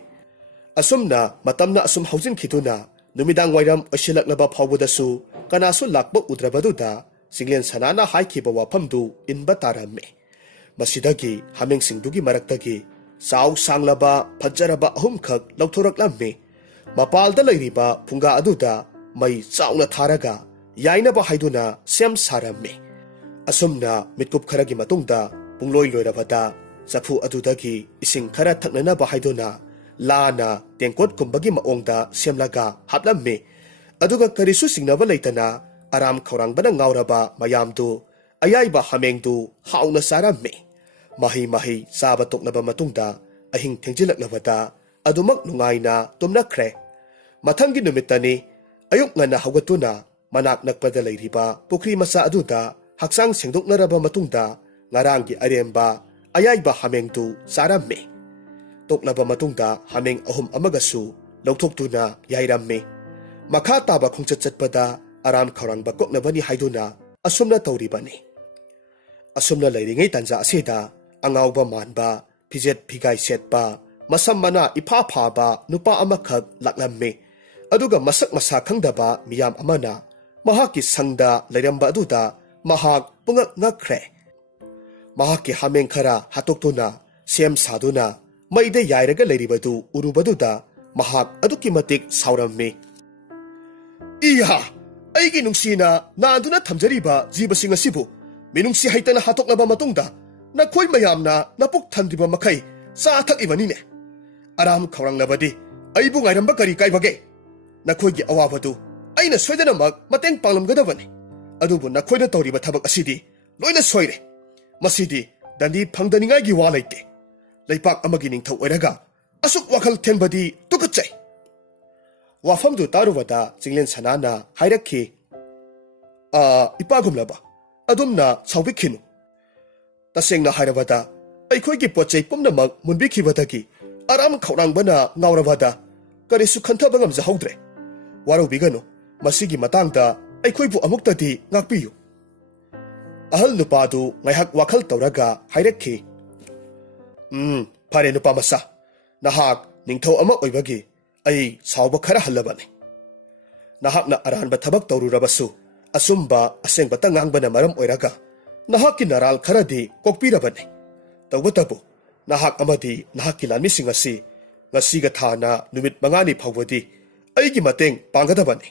ꯑꯁꯨꯝꯅ ꯃꯇꯝꯅ ꯑꯁꯨꯝ ꯍꯧꯖꯤꯟꯈꯤꯗꯨꯅ ꯅꯨꯃꯤꯗꯥꯡ ꯋꯥꯏꯔꯝ ꯑꯣꯏꯁꯤꯜꯂꯛꯂꯕ ꯐꯥꯎꯕꯗꯁꯨ ꯀꯅꯥꯁꯨ ꯂꯥꯛꯄ ꯎꯗ꯭ꯔꯕꯗꯨꯗ ꯆꯤꯡꯂꯦꯟ ꯁꯅꯥꯅ ꯍꯥꯏꯈꯤꯕ ꯋꯥꯐꯝꯗꯨ ꯏꯟꯕ ꯇꯥꯔꯝꯃꯤ ꯃꯁꯤꯗꯒꯤ ꯍꯥꯃꯦꯡꯁꯤꯡꯗꯨꯒꯤ ꯃꯔꯛꯇꯒꯤ ꯆꯥꯎ ꯁꯥꯡꯂꯕ ꯐꯖꯔꯕ ꯑꯍꯨꯝꯈꯛ ꯂꯧꯊꯣꯔꯛꯂꯝꯃꯤ ꯃꯄꯥꯜꯗ ꯂꯩꯔꯤꯕ ꯐꯨꯡꯒꯥ ꯑꯗꯨꯗ ꯃꯩ ꯆꯥꯎꯅ ꯊꯥꯔꯒ ꯌꯥꯏꯅꯕ ꯍꯥꯏꯗꯨꯅ ꯁꯦꯝ ꯁꯥꯔꯝꯃꯤ ꯑꯁꯨꯝꯅ ꯃꯤꯠꯀꯨꯞ ꯈꯔꯒꯤ ꯃꯇꯨꯡꯗ ꯄꯨꯡꯂꯣꯏ ꯂꯣꯏꯔꯕꯗ ꯆꯐꯨ ꯑꯗꯨꯗꯒꯤ ꯏꯁꯤꯡ ꯈꯔ ꯊꯛꯅꯅꯕ ꯍꯥꯏꯗꯨꯅ ꯂꯥꯅ ꯇꯦꯡꯀꯣꯠꯀꯨꯝꯕꯒꯤ ꯃꯑꯣꯡꯗ ꯁꯦꯝꯂꯒ ꯍꯥꯞꯂꯝꯃꯤ ꯑꯗꯨꯒ ꯀꯔꯤꯁꯨ ꯆꯤꯡꯅꯕ ꯂꯩꯇꯅ ꯑꯔꯥꯝ ꯈꯧꯔꯥꯡꯕꯅ ꯉꯥꯎꯔꯕ ꯃꯌꯥꯝꯗꯨ ꯑꯌꯥꯏꯕ ꯍꯥꯃꯦꯡꯗꯨ ꯍꯥꯎꯅ ꯆꯥꯔꯝꯃꯤ ꯃꯍꯩ ꯃꯍꯩ ꯆꯥꯕ ꯇꯣꯛꯂꯕ ꯃꯇꯨꯡꯗ ꯑꯍꯤꯡ ꯊꯦꯡꯖꯤꯜꯂꯛꯂꯕꯗ ꯑꯗꯨꯃꯛ ꯅꯨꯡꯉꯥꯏꯅ ꯇꯨꯝꯅꯈ꯭ꯔꯦ ꯃꯊꯪꯒꯤ ꯅꯨꯃꯤꯠꯇꯅꯤ ꯑꯌꯨꯛ ꯉꯟꯅ ꯍꯧꯒꯠꯇꯨꯅ ꯃꯅꯥꯛ ꯅꯛꯄꯗ ꯂꯩꯔꯤꯕ ꯄꯨꯈ꯭ꯔꯤ ꯃꯆꯥ ꯑꯗꯨꯗ ꯍꯛꯆꯥꯡ ꯁꯦꯡꯗꯣꯛꯅꯔꯕ ꯃꯇꯨꯡꯗ ꯉꯔꯥꯡꯒꯤ ꯑꯔꯦꯝꯕ ꯑꯌꯥꯏꯕ ꯍꯥꯃꯦꯡꯗꯨ ꯆꯥꯔꯝꯃꯤ ꯇꯣꯛꯂꯕ ꯃꯇꯨꯡꯗ ꯍꯥꯃꯦꯡ ꯑꯍꯨꯝ ꯑꯃꯒꯁꯨ ꯂꯧꯊꯣꯛꯇꯨꯅ ꯌꯥꯏꯔꯝꯃꯤ ꯃꯈꯥ ꯇꯥꯕ ꯈꯣꯡꯆꯠ ꯆꯠꯄꯗ ꯑꯔꯥꯝ ꯈꯧꯔꯥꯡꯕ ꯀꯣꯛꯅꯕꯅꯤ ꯍꯥꯏꯗꯨꯅ ꯑꯁꯨꯝꯅ ꯇꯧꯔꯤꯕꯅꯤ ꯑꯁꯨꯝꯅ ꯂꯩꯔꯤꯉꯩ ꯇꯥꯟꯖꯥ ꯑꯁꯤꯗ ꯑꯉꯥꯎꯕ ꯃꯥꯟꯕ ꯐꯤꯖꯦꯠ ꯐꯤꯒꯥꯏ ꯁꯦꯠꯄ ꯃꯁꯝ ꯃꯅꯥ ꯏꯐꯥ ꯐꯥꯕ ꯅꯨꯄꯥ ꯑꯃꯈꯛ ꯂꯥꯛꯂꯝꯃꯤ ꯑꯗꯨꯒ ꯃꯁꯛ ꯃꯁꯥ ꯈꯪꯗꯕ ꯃꯤꯌꯥꯝ ꯑꯃꯅ ꯃꯍꯥꯛꯀꯤ ꯁꯪꯗ ꯂꯩꯔꯝꯕ ꯑꯗꯨꯗ ꯃꯍꯥꯛ ꯄꯨꯡꯉꯛ ꯉꯛꯈ꯭ꯔꯦ ꯃꯍꯥꯛꯀꯤ ꯍꯥꯃꯦꯡ ꯈꯔ ꯍꯥꯠꯇꯣꯛꯇꯨꯅ ꯁꯦꯝ ꯁꯥꯗꯨꯅ ꯃꯩꯗ ꯌꯥꯏꯔꯒ ꯂꯩꯔꯤꯕꯗꯨ ꯎꯔꯨꯕꯗꯨꯗ ꯃꯍꯥꯛ ꯑꯗꯨꯛꯀꯤ ꯃꯇꯤꯛ ꯁꯥꯎꯔꯝꯃꯤ ꯏꯍꯥ ꯑꯩꯒꯤ ꯅꯨꯡꯁꯤꯅ ꯅꯥꯟꯗꯨꯅ ꯊꯝꯖꯔꯤꯕ ꯖꯤꯕꯁꯤꯡ ꯑꯁꯤꯕꯨ ꯃꯤꯅꯨꯡꯁꯤ ꯍꯩꯇꯅ ꯍꯥꯠꯇꯣꯛꯂꯕ ꯃꯇꯨꯡꯗ ꯅꯈꯣꯏ ꯃꯌꯥꯝꯅ ꯅꯄꯨꯛ ꯊꯟꯗ꯭ꯔꯤꯕ ꯃꯈꯩ ꯆꯥ ꯊꯛꯏꯕꯅꯤꯅꯦ ꯑꯔꯥꯝ ꯈꯧꯔꯥꯡꯂꯕꯗꯤ ꯑꯩꯕꯨ ꯉꯥꯏꯔꯝꯕ ꯀꯔꯤ ꯀꯥꯏꯕꯒꯦ ꯅꯈꯣꯏꯒꯤ ꯑꯋꯥꯕꯗꯨ ꯑꯩꯅ ꯁꯣꯏꯗꯅꯃꯛ ꯃꯇꯦꯡ ꯄꯥꯡꯂꯝꯒꯗꯕꯅꯤ ꯑꯗꯨꯕꯨ ꯅꯈꯣꯏꯅ ꯇꯧꯔꯤꯕ ꯊꯕꯛ ꯑꯁꯤꯗꯤ ꯂꯣꯏꯅ ꯁꯣꯏꯔꯦ ꯃꯁꯤꯗꯤ ꯗꯟꯗꯤ ꯐꯪꯗꯅꯤꯡꯉꯥꯏꯒꯤ ꯋꯥ ꯂꯩꯇꯦ ꯂꯩꯄꯥꯛ ꯑꯃꯒꯤ ꯅꯤꯡꯊꯧ ꯑꯣꯏꯔꯒ ꯑꯁꯨꯛ ꯋꯥꯈꯜ ꯊꯦꯡꯕꯗꯤ ꯇꯨꯀꯠꯆꯩ ꯋꯥꯐꯝꯗꯨ ꯇꯥꯔꯨꯕꯗ ꯆꯤꯡꯂꯦꯟ ꯁꯅꯥꯅ ꯍꯥꯏꯔꯛꯈꯤ ꯏꯄꯥꯒꯨꯝꯂꯕ ꯑꯗꯨꯝꯅ ꯁꯥꯎꯕꯤꯈꯤꯅꯨ ꯇꯁꯦꯡꯅ ꯍꯥꯏꯔꯕꯗ ꯑꯩꯈꯣꯏꯒꯤ ꯄꯣꯠꯆꯩ ꯄꯨꯝꯅꯃꯛ ꯃꯨꯟꯕꯤꯈꯤꯕꯗꯒꯤ ꯑꯔꯥꯝ ꯈꯧꯔꯥꯡꯕꯅ ꯉꯥꯎꯔꯕꯗ ꯀꯔꯤꯁꯨ ꯈꯟꯊꯕ ꯉꯝꯖꯍꯧꯗ꯭ꯔꯦ ꯋꯥꯔꯧꯕꯤꯒꯅꯨ ꯃꯁꯤꯒꯤ ꯃꯇꯥꯡꯗ ꯑꯩꯈꯣꯏꯕꯨ ꯑꯃꯨꯛꯇꯗꯤ ꯉꯥꯛꯄꯤꯌꯨ ꯑꯍꯜ ꯅꯨꯄꯥꯗꯨ ꯉꯥꯏꯍꯥꯛ ꯋꯥꯈꯜ ꯇꯧꯔꯒ ꯍꯥꯏꯔꯛꯈꯤ ꯐꯔꯦ ꯅꯨꯄꯥ ꯃꯆꯥ ꯅꯍꯥꯛ ꯅꯤꯡꯊꯧ ꯑꯃ ꯑꯣꯏꯕꯒꯤ ꯑꯩ ꯁꯥꯎꯕ ꯈꯔ ꯍꯜꯂꯕꯅꯤ ꯅꯍꯥꯛꯅ ꯑꯔꯥꯟꯕ ꯊꯕꯛ ꯇꯧꯔꯨꯔꯕꯁꯨ ꯑꯆꯨꯝꯕ ꯑꯁꯦꯡꯕꯇ ꯉꯥꯡꯕꯅ ꯃꯔꯝ ꯑꯣꯏꯔꯒ ꯅꯍꯥꯛꯀꯤ ꯅꯔꯥꯜ ꯈꯔꯗꯤ ꯀꯣꯛꯄꯤꯔꯕꯅꯤ ꯇꯧꯕꯇꯕꯨ ꯅꯍꯥꯛ ꯑꯃꯗꯤ ꯅꯍꯥꯛꯀꯤ ꯂꯥꯟꯃꯤꯁꯤꯡ ꯑꯁꯤ ꯉꯁꯤꯒ ꯊꯥꯅ ꯅꯨꯃꯤꯠ 5ꯅꯤ ꯐꯥꯎꯕꯗꯤ ꯑꯩꯒꯤ ꯃꯇꯦꯡ ꯄꯥꯡꯒꯗꯕꯅꯤ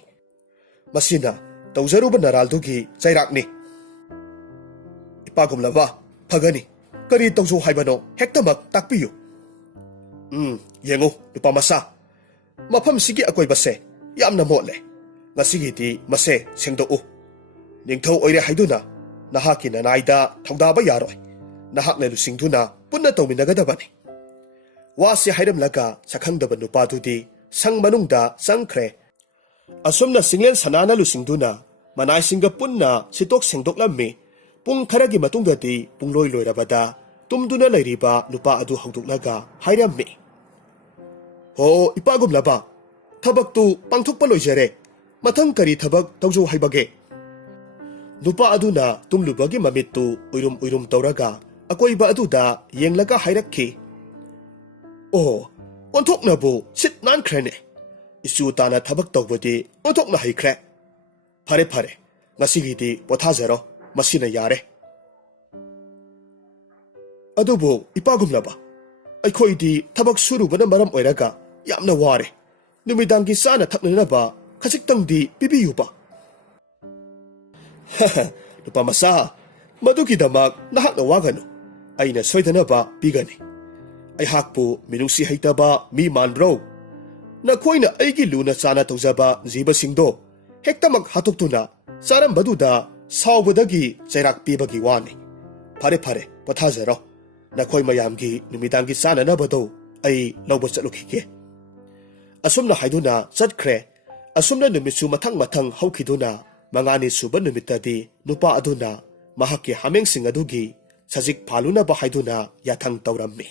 ꯃꯁꯤꯅ ꯇꯧꯖꯔꯨꯕ ꯅꯔꯥꯜꯗꯨꯒꯤ ꯆꯩꯔꯥꯛꯅꯤ ꯏꯄꯥꯒꯨꯝꯂꯕ ꯐꯒꯅꯤ ꯀꯔꯤ ꯇꯧꯖꯧ ꯍꯥꯏꯕꯅꯣ ꯍꯦꯛꯇꯃꯛ ꯇꯥꯛꯄꯤꯌꯨ ꯌꯦꯡꯉꯨ ꯅꯨꯄꯥ ꯃꯆꯥ ꯃꯐꯝꯁꯤꯒꯤ ꯑꯀꯣꯏꯕꯁꯦ ꯌꯥꯝꯅ ꯃꯣꯠꯂꯦ ꯉꯁꯤꯒꯤꯗꯤ ꯃꯁꯦ ꯁꯦꯡꯗꯣꯛꯎ ꯅꯤꯡꯊꯧ ꯑꯣꯏꯔꯦ ꯍꯥꯏꯗꯨꯅ ꯅꯍꯥꯛꯀꯤ ꯅꯅꯥꯏꯗ ꯊꯧꯗꯥꯕ ꯌꯥꯔꯣꯏ ꯅꯍꯥꯛꯅ ꯂꯨꯆꯤꯡꯗꯨꯅ ꯄꯨꯟꯅ ꯇꯧꯃꯤꯟꯅꯒꯗꯕꯅꯤ ꯋꯥꯁꯦ ꯍꯥꯏꯔꯝꯂꯒ ꯁꯛꯈꯪꯗꯕ ꯅꯨꯄꯥꯗꯨꯗꯤ ꯁꯪ ꯃꯅꯨꯡꯗ ꯆꯪꯈ꯭ꯔꯦ ꯑꯁꯨꯝꯅ ꯆꯤꯡꯂꯦꯟ ꯁꯅꯥꯅ ꯂꯨꯆꯤꯡꯗꯨꯅ ꯃꯅꯥꯏꯁꯤꯡꯒ ꯄꯨꯟꯅ ꯁꯤꯠꯇꯣꯛ ꯁꯦꯡꯗꯣꯛꯂꯝꯃꯤ ꯄꯨꯡ ꯈꯔꯒꯤ ꯃꯇꯨꯡꯗꯗꯤ ꯄꯨꯡꯂꯣꯏ ꯂꯣꯏꯔꯕꯗ ꯇꯨꯝꯗꯨꯅ ꯂꯩꯔꯤꯕ ꯅꯨꯄꯥ ꯑꯗꯨ ꯍꯧꯗꯣꯛꯂꯒ ꯍꯥꯏꯔꯝꯃꯤ ꯍꯣ ꯏꯄꯥꯒꯨꯝꯂꯕ ꯊꯕꯛꯇꯨ ꯄꯥꯡꯊꯣꯛꯄ ꯂꯣꯏꯖꯔꯦ ꯃꯊꯪ ꯀꯔꯤ ꯊꯕꯛ ꯇꯧꯖꯧ ꯍꯥꯏꯕꯒꯦ ꯅꯨꯄꯥ ꯑꯗꯨꯅ ꯇꯨꯝꯂꯨꯕꯒꯤ ꯃꯃꯤꯠꯇꯨ ꯎꯏꯔꯨꯝ ꯎꯏꯔꯨꯝ ꯇꯧꯔꯒ ꯑꯀꯣꯏꯕ ꯑꯗꯨꯗ ꯌꯦꯡꯂꯒ ꯍꯥꯏꯔꯛꯈꯤ ꯑꯣ ꯑꯣꯟꯊꯣꯛꯅꯕꯨ ꯁꯤꯠ ꯅꯥꯟꯈ꯭ꯔꯦꯅꯦ ꯏꯆꯨ ꯇꯥꯅ ꯊꯕꯛ ꯇꯧꯕꯗꯤ ꯑꯣꯟꯊꯣꯛꯅ ꯍꯩꯈ꯭ꯔꯦ ꯐꯔꯦ ꯐꯔꯦ ꯉꯁꯤꯒꯤꯗꯤ ꯄꯣꯊꯥꯖꯔꯣ ꯃꯁꯤꯅ ꯌꯥꯔꯦ ꯑꯗꯨꯕꯨ ꯏꯄꯥꯒꯨꯝꯂꯕ ꯑꯩꯈꯣꯏꯗꯤ ꯊꯕꯛ ꯁꯨꯔꯨꯕꯅ ꯃꯔꯝ ꯑꯣꯏꯔꯒ ꯌꯥꯝꯅ ꯋꯥꯔꯦ ꯅꯨꯃꯤꯗꯥꯡꯒꯤ ꯆꯥꯅ ꯊꯛꯅꯅꯕ ꯈꯖꯤꯛꯇꯪꯗꯤ ꯄꯤꯕꯤꯌꯨꯕ ꯅꯨꯄꯥ ꯃꯆꯥ ꯃꯗꯨꯒꯤꯗꯃꯛ ꯅꯍꯥꯛꯅ ꯋꯥꯒꯅꯨ ꯑꯩꯅ ꯁꯣꯏꯗꯅꯕ ꯄꯤꯒꯅꯤ ꯑꯩꯍꯥꯛꯄꯨ ꯃꯤꯅꯨꯡꯁꯤ ꯍꯩꯇꯕ ꯃꯤ ꯃꯥꯟꯕ꯭ꯔꯣ ꯅꯈꯣꯏꯅ ꯑꯩꯒꯤ ꯂꯨꯅ ꯆꯥꯅ ꯇꯧꯖꯕ ꯖꯤꯕꯁꯤꯡꯗꯣ ꯍꯦꯛꯇꯃꯛ ꯍꯥꯠꯇꯣꯛꯇꯨꯅ ꯆꯥꯔꯝꯕꯗꯨꯗ ꯁꯥꯎꯕꯗꯒꯤ ꯆꯩꯔꯥꯛ ꯄꯤꯕꯒꯤ ꯋꯥꯅꯤ ꯐꯔꯦ ꯐꯔꯦ ꯄꯣꯊꯥꯖꯔꯣ ꯅꯈꯣꯏ ꯃꯌꯥꯝꯒꯤ ꯅꯨꯃꯤꯗꯥꯡꯒꯤ ꯆꯥꯅꯅꯕꯗꯣ ꯑꯩ ꯂꯧꯕ ꯆꯠꯂꯨꯈꯤꯒꯦ ꯑꯁꯨꯝꯅ ꯍꯥꯏꯗꯨꯅ ꯆꯠꯈ꯭ꯔꯦ ꯑꯁꯨꯝꯅ ꯅꯨꯃꯤꯠꯁꯨ ꯃꯊꯪ ꯃꯊꯪ ꯍꯧꯈꯤꯗꯨꯅ 5ꯅꯤ ꯁꯨꯕ ꯅꯨꯃꯤꯠꯇꯗꯤ ꯅꯨꯄꯥ ꯑꯗꯨꯅ ꯃꯍꯥꯛꯀꯤ ꯍꯥꯃꯦꯡꯁꯤꯡ ꯑꯗꯨꯒꯤ ꯁꯖꯤꯛ ꯐꯥꯂꯨꯅꯕ ꯍꯥꯏꯗꯨꯅ ꯌꯥꯊꯪ ꯇꯧꯔꯝꯃꯤ꯫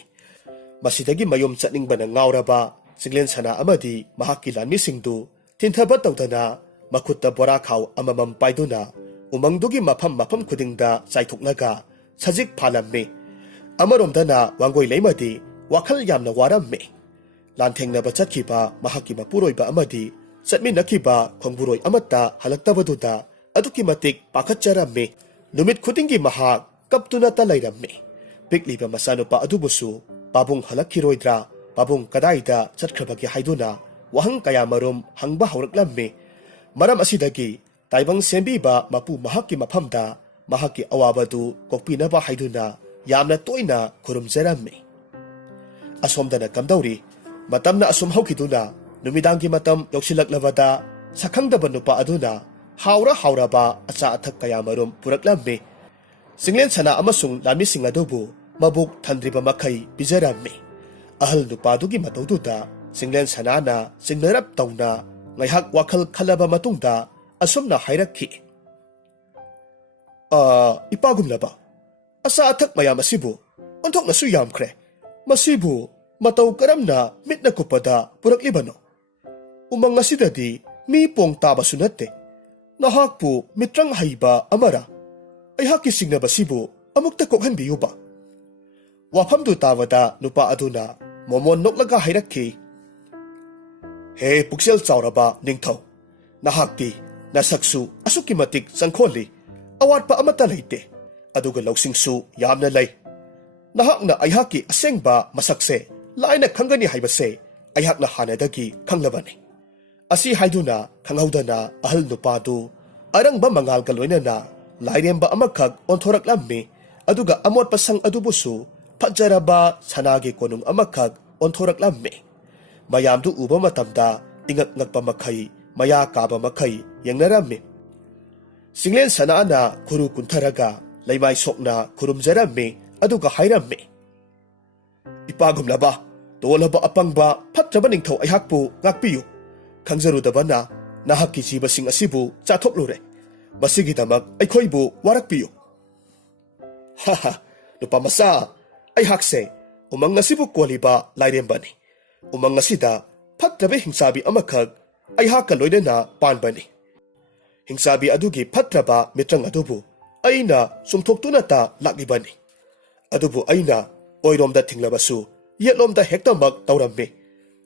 ꯃꯁꯤꯗꯒꯤ ꯃꯌꯨꯝ ꯆꯠꯅꯤꯡꯕꯅ ꯉꯥꯎꯔꯕ ꯆꯤꯡꯂꯦꯟ ꯁꯅꯥ ꯑꯃꯗꯤ ꯃꯍꯥꯛꯀꯤ ꯂꯥꯟꯃꯤꯁꯤꯡꯗꯨ ꯊꯤꯟꯊꯕ ꯇꯧꯗꯅ ꯃꯈꯨꯠꯇ ꯕꯣꯔꯥꯈꯥꯎ ꯑꯃꯃꯝ ꯄꯥꯏꯗꯨꯅ ꯎꯃꯪꯗꯨꯒꯤ ꯃꯐꯝ ꯃꯐꯝ ꯈꯨꯗꯤꯡꯗ ꯆꯥꯏꯊꯣꯛꯂꯒ ꯁꯖꯤꯛ ꯐꯥꯜꯂꯝꯃꯤ꯫ ꯑꯃꯔꯣꯝꯗꯅ ꯋꯥꯡꯒꯣꯏ ꯂꯩꯃꯗꯤ ꯋꯥꯈꯜ ꯌꯥꯝꯅ ꯋꯥꯔꯝꯃꯤ꯫ ꯂꯥꯟꯊꯦꯡꯅꯕ ꯆꯠꯈꯤꯕ ꯃꯍꯥꯛꯀꯤ ꯃꯄꯨꯔꯣꯏꯕ ꯑꯃꯗꯤ ꯆꯠꯃꯤꯟꯅꯈꯤꯕ ꯈꯣꯡꯕꯨꯔꯣꯏ ꯑꯃꯠꯇ ꯍꯜꯂꯛꯇꯕꯗꯨꯗ ꯑꯗꯨꯛꯀꯤ ꯃꯇꯤꯛ ꯄꯥꯈꯠꯆꯔꯝꯃꯤ꯫ ꯅꯨꯃꯤꯠ ꯈꯨꯗꯤꯡꯒꯤ ꯃꯍꯥꯛ ꯀꯞꯇꯨꯅꯇ ꯂꯩꯔꯝꯃꯤ꯫ ꯄꯤꯛꯂꯤꯕ ꯃꯆꯥꯅꯨꯄꯥ ꯑꯗꯨꯕꯨꯁꯨ ꯄꯥꯕꯨꯡ ꯍꯜꯂꯛꯈꯤꯔꯣꯏꯗ꯭ꯔꯥ, ꯄꯥꯕꯨꯡ ꯀꯗꯥꯏꯗ ꯆꯠꯈ꯭ꯔꯕꯒꯦ ꯍꯥꯏꯗꯨꯅ ꯋꯥꯍꯪ ꯀꯌꯥꯃꯔꯨꯝ ꯍꯪꯕ ꯍꯧꯔꯛꯂꯝꯃꯤ꯫ ꯃꯔꯝ ꯑꯁꯤꯗꯒꯤ ꯇꯥꯏꯕꯪ ꯁꯦꯝꯕꯤꯕ ꯃꯄꯨ ꯃꯍꯥꯛꯀꯤ ꯃꯐꯝꯗ ꯃꯍꯥꯛꯀꯤ ꯑꯋꯥꯕꯗꯨ ꯀꯣꯛꯄꯤꯅꯕ ꯍꯥꯏꯗꯨꯅ ꯌꯥꯝꯅ ꯇꯣꯏꯅ ꯈꯨꯔꯨꯝꯖꯔꯝꯃꯤ꯫ ꯑꯁꯣꯝꯗꯅ ꯀꯝꯗꯧꯔꯤ? ꯃꯇꯝꯅ ꯑꯁꯨꯝ ꯍꯧꯈꯤꯗꯨꯅ ꯅꯨꯃꯤꯗꯥꯡꯒꯤ ꯃꯇꯝ ꯌꯧꯁꯤꯜꯂꯛꯂꯕꯗ ꯁꯛꯈꯪꯗꯕ ꯅꯨꯄꯥ ꯑꯗꯨꯅ ꯍꯥꯎꯔꯕ ꯑꯆꯥ ꯑꯊꯛ ꯀꯌꯥꯃꯔꯨꯝ ꯄꯨꯔꯛꯂꯝꯃꯤ꯫ ꯆꯤꯡꯂꯦꯟ ꯁꯅꯥ ꯑꯃꯁꯨꯡ ꯂꯥꯟꯃꯤꯁꯤꯡ ꯑꯗꯨꯕꯨ ꯃꯕꯨꯛ ꯊꯟꯗ꯭ꯔꯤꯕ ꯃꯈꯩ ꯄꯤꯖꯔꯝꯃꯤ꯫ ꯑꯍꯜ ꯅꯨꯄꯥꯗꯨꯒꯤ ꯃꯇꯧꯗꯨꯗ ꯆꯤꯡꯂꯦꯟ ꯁꯅꯥꯅ ꯆꯤꯡꯅꯔꯞ ꯇꯧꯅ ꯉꯥꯏꯍꯥꯛ ꯋꯥꯈꯜ ꯈꯜꯂꯕ ꯃꯇꯨꯡꯗ ꯑꯁꯨꯝꯅ ꯍꯥꯏꯔꯛꯈꯤ꯫ ꯏꯄꯥꯒꯨꯝꯂꯕ, ꯑꯆꯥ ꯑꯊꯛ ꯃꯌꯥꯝ ꯑꯁꯤꯕꯨ ꯑꯣꯟꯊꯣꯛꯅꯁꯨ ꯌꯥꯝꯈ꯭ꯔꯦ꯫ ꯃꯁꯤꯕꯨ ꯃꯇꯧ ꯀꯔꯝꯅ ꯃꯤꯠꯅ ꯀꯨꯞꯄꯗ ꯄꯨꯔꯛꯂꯤꯕꯅꯣ? ꯎꯃꯪ ꯑꯁꯤꯗꯗꯤ ꯃꯤ ꯄꯣꯡ ꯇꯥꯕꯁꯨ ꯅꯠꯇꯦ꯫ ꯅꯍꯥꯛꯄꯨ ꯃꯤꯇ꯭ꯔꯪ ꯍꯩꯕ ꯑꯃꯔ? ꯑꯩꯍꯥꯛꯀꯤ ꯆꯤꯡꯅꯕꯁꯤꯕꯨ ꯑꯃꯨꯛꯇ ꯀꯣꯛꯍꯟꯕꯤꯌꯨꯕ꯫ ꯋꯥꯐꯝꯗꯨ ꯇꯥꯕꯗ ꯅꯨꯄꯥ ꯑꯗꯨꯅ ꯃꯣꯃꯣꯟ ꯅꯣꯛꯂꯒ ꯍꯥꯏꯔꯛꯈꯤ꯫ ꯍꯦ ꯄꯨꯛꯆꯦꯜ ꯆꯥꯎꯔꯕ ꯅꯤꯡꯊꯧ, ꯅꯍꯥꯛꯇꯤ ꯅꯁꯛꯁꯨ ꯑꯁꯨꯛꯀꯤ ꯃꯇꯤꯛ ꯆꯪꯈꯣꯜꯂꯤ, ꯑꯋꯥꯠꯄ ꯑꯃꯠꯇ ꯂꯩꯇꯦ, ꯑꯗꯨꯒ ꯂꯧꯁꯤꯡꯁꯨ ꯌꯥꯝꯅ ꯂꯩ꯫ ꯅꯍꯥꯛꯅ ꯑꯩꯍꯥꯛꯀꯤ ꯑꯁꯦꯡꯕ ꯃꯁꯛꯁꯦ ꯂꯥꯏꯅ ꯈꯪꯒꯅꯤ ꯍꯥꯏꯕꯁꯦ ꯑꯩꯍꯥꯛꯅ ꯍꯥꯟꯅꯗꯒꯤ ꯈꯪꯂꯕꯅꯤ꯫ ꯑꯁꯤ ꯍꯥꯏꯗꯨꯅ ꯈꯪꯍꯧꯗꯅ ꯑꯍꯜ ꯅꯨꯄꯥꯗꯨ ꯑꯔꯪꯕ ꯃꯉꯥꯜꯒ ꯂꯣꯏꯅꯅ ꯂꯥꯏꯔꯦꯝꯕ ꯑꯃꯈꯛ ꯑꯣꯟꯊꯣꯔꯛꯂꯝꯃꯤ꯫ ꯑꯗꯨꯒ ꯑꯃꯣꯠꯄ ꯁꯪ ꯑꯗꯨꯕꯨꯁꯨ ꯐꯖꯔꯕ ꯁꯅꯥꯒꯤ ꯀꯣꯅꯨꯡ ꯑꯃꯈꯛ ꯑꯣꯟꯊꯣꯔꯛꯂꯝꯃꯤ꯫ ꯃꯌꯥꯝꯗꯨ ꯎꯕ ꯃꯇꯝꯗ ꯏꯉꯛ ꯉꯛꯄ ꯃꯈꯩ, ꯃꯌꯥ ꯀꯥꯕ ꯃꯈꯩ ꯌꯦꯡꯅꯔꯝꯃꯤ꯫ ꯆꯤꯡꯂꯦꯟ ꯁꯅꯥꯅ ꯈꯨꯔꯨ ꯀꯨꯟꯊꯔꯒ ꯂꯩꯃꯥꯏ ꯁꯣꯛꯅ ꯈꯨꯔꯨꯝꯖꯔꯝꯃꯤ꯫ ꯑꯗꯨꯒ ꯍꯥꯏꯔꯝꯃꯤ꯫ ꯏꯄꯥꯒꯨꯝꯂꯕ ꯇꯣꯜꯂꯕ ꯑꯄꯪꯕ ꯐꯠꯇ꯭ꯔꯕ ꯅꯤꯡꯊꯧ ꯑꯩꯍꯥꯛꯄꯨ ꯉꯥꯛꯄꯤꯌꯨ꯫ ꯈꯪꯖꯔꯨꯗꯕꯅ ꯅꯍꯥꯛꯀꯤ ꯖꯤꯕꯁꯤꯡ ꯑꯁꯤꯕꯨ ꯆꯥꯊꯣꯛꯂꯨꯔꯦ꯫ ꯃꯁꯤꯒꯤꯗꯃꯛ ꯑꯩꯈꯣꯏꯕꯨ ꯋꯥꯔꯛꯄꯤꯌꯨ꯫ ꯅꯨꯄꯥ ꯃꯆꯥ, ꯑꯩꯍꯥꯛꯁꯦ ꯎꯃꯪ ꯑꯁꯤꯕꯨ ꯀꯣꯜꯂꯤꯕ ꯂꯥꯏꯔꯦꯝꯕꯅꯤ꯫ ꯎꯃꯪ ꯑꯁꯤꯗ ꯐꯠꯇꯕ ꯍꯤꯡꯆꯥꯕꯤ ꯑꯃꯈꯛ ꯑꯩꯍꯥꯛꯀ ꯂꯣꯏꯅꯅ ꯄꯥꯟꯕꯅꯤ꯫ ꯍꯤꯡꯆꯥꯕꯤ ꯑꯗꯨꯒꯤ ꯐꯠꯇ꯭ꯔꯕ ꯃꯤꯇ꯭ꯔꯪ ꯑꯗꯨꯕꯨ ꯑꯩꯅ ꯆꯨꯝꯊꯣꯛꯇꯨꯅꯇ ꯂꯥꯛꯂꯤꯕꯅꯤ꯫ ꯑꯗꯨꯕꯨ ꯑꯩꯅ ꯑꯣꯏꯔꯣꯝꯗ ꯊꯤꯡꯂꯕꯁꯨ ꯌꯦꯠꯂꯣꯝꯗ ꯍꯦꯛꯇꯃꯛ ꯇꯧꯔꯝꯃꯤ,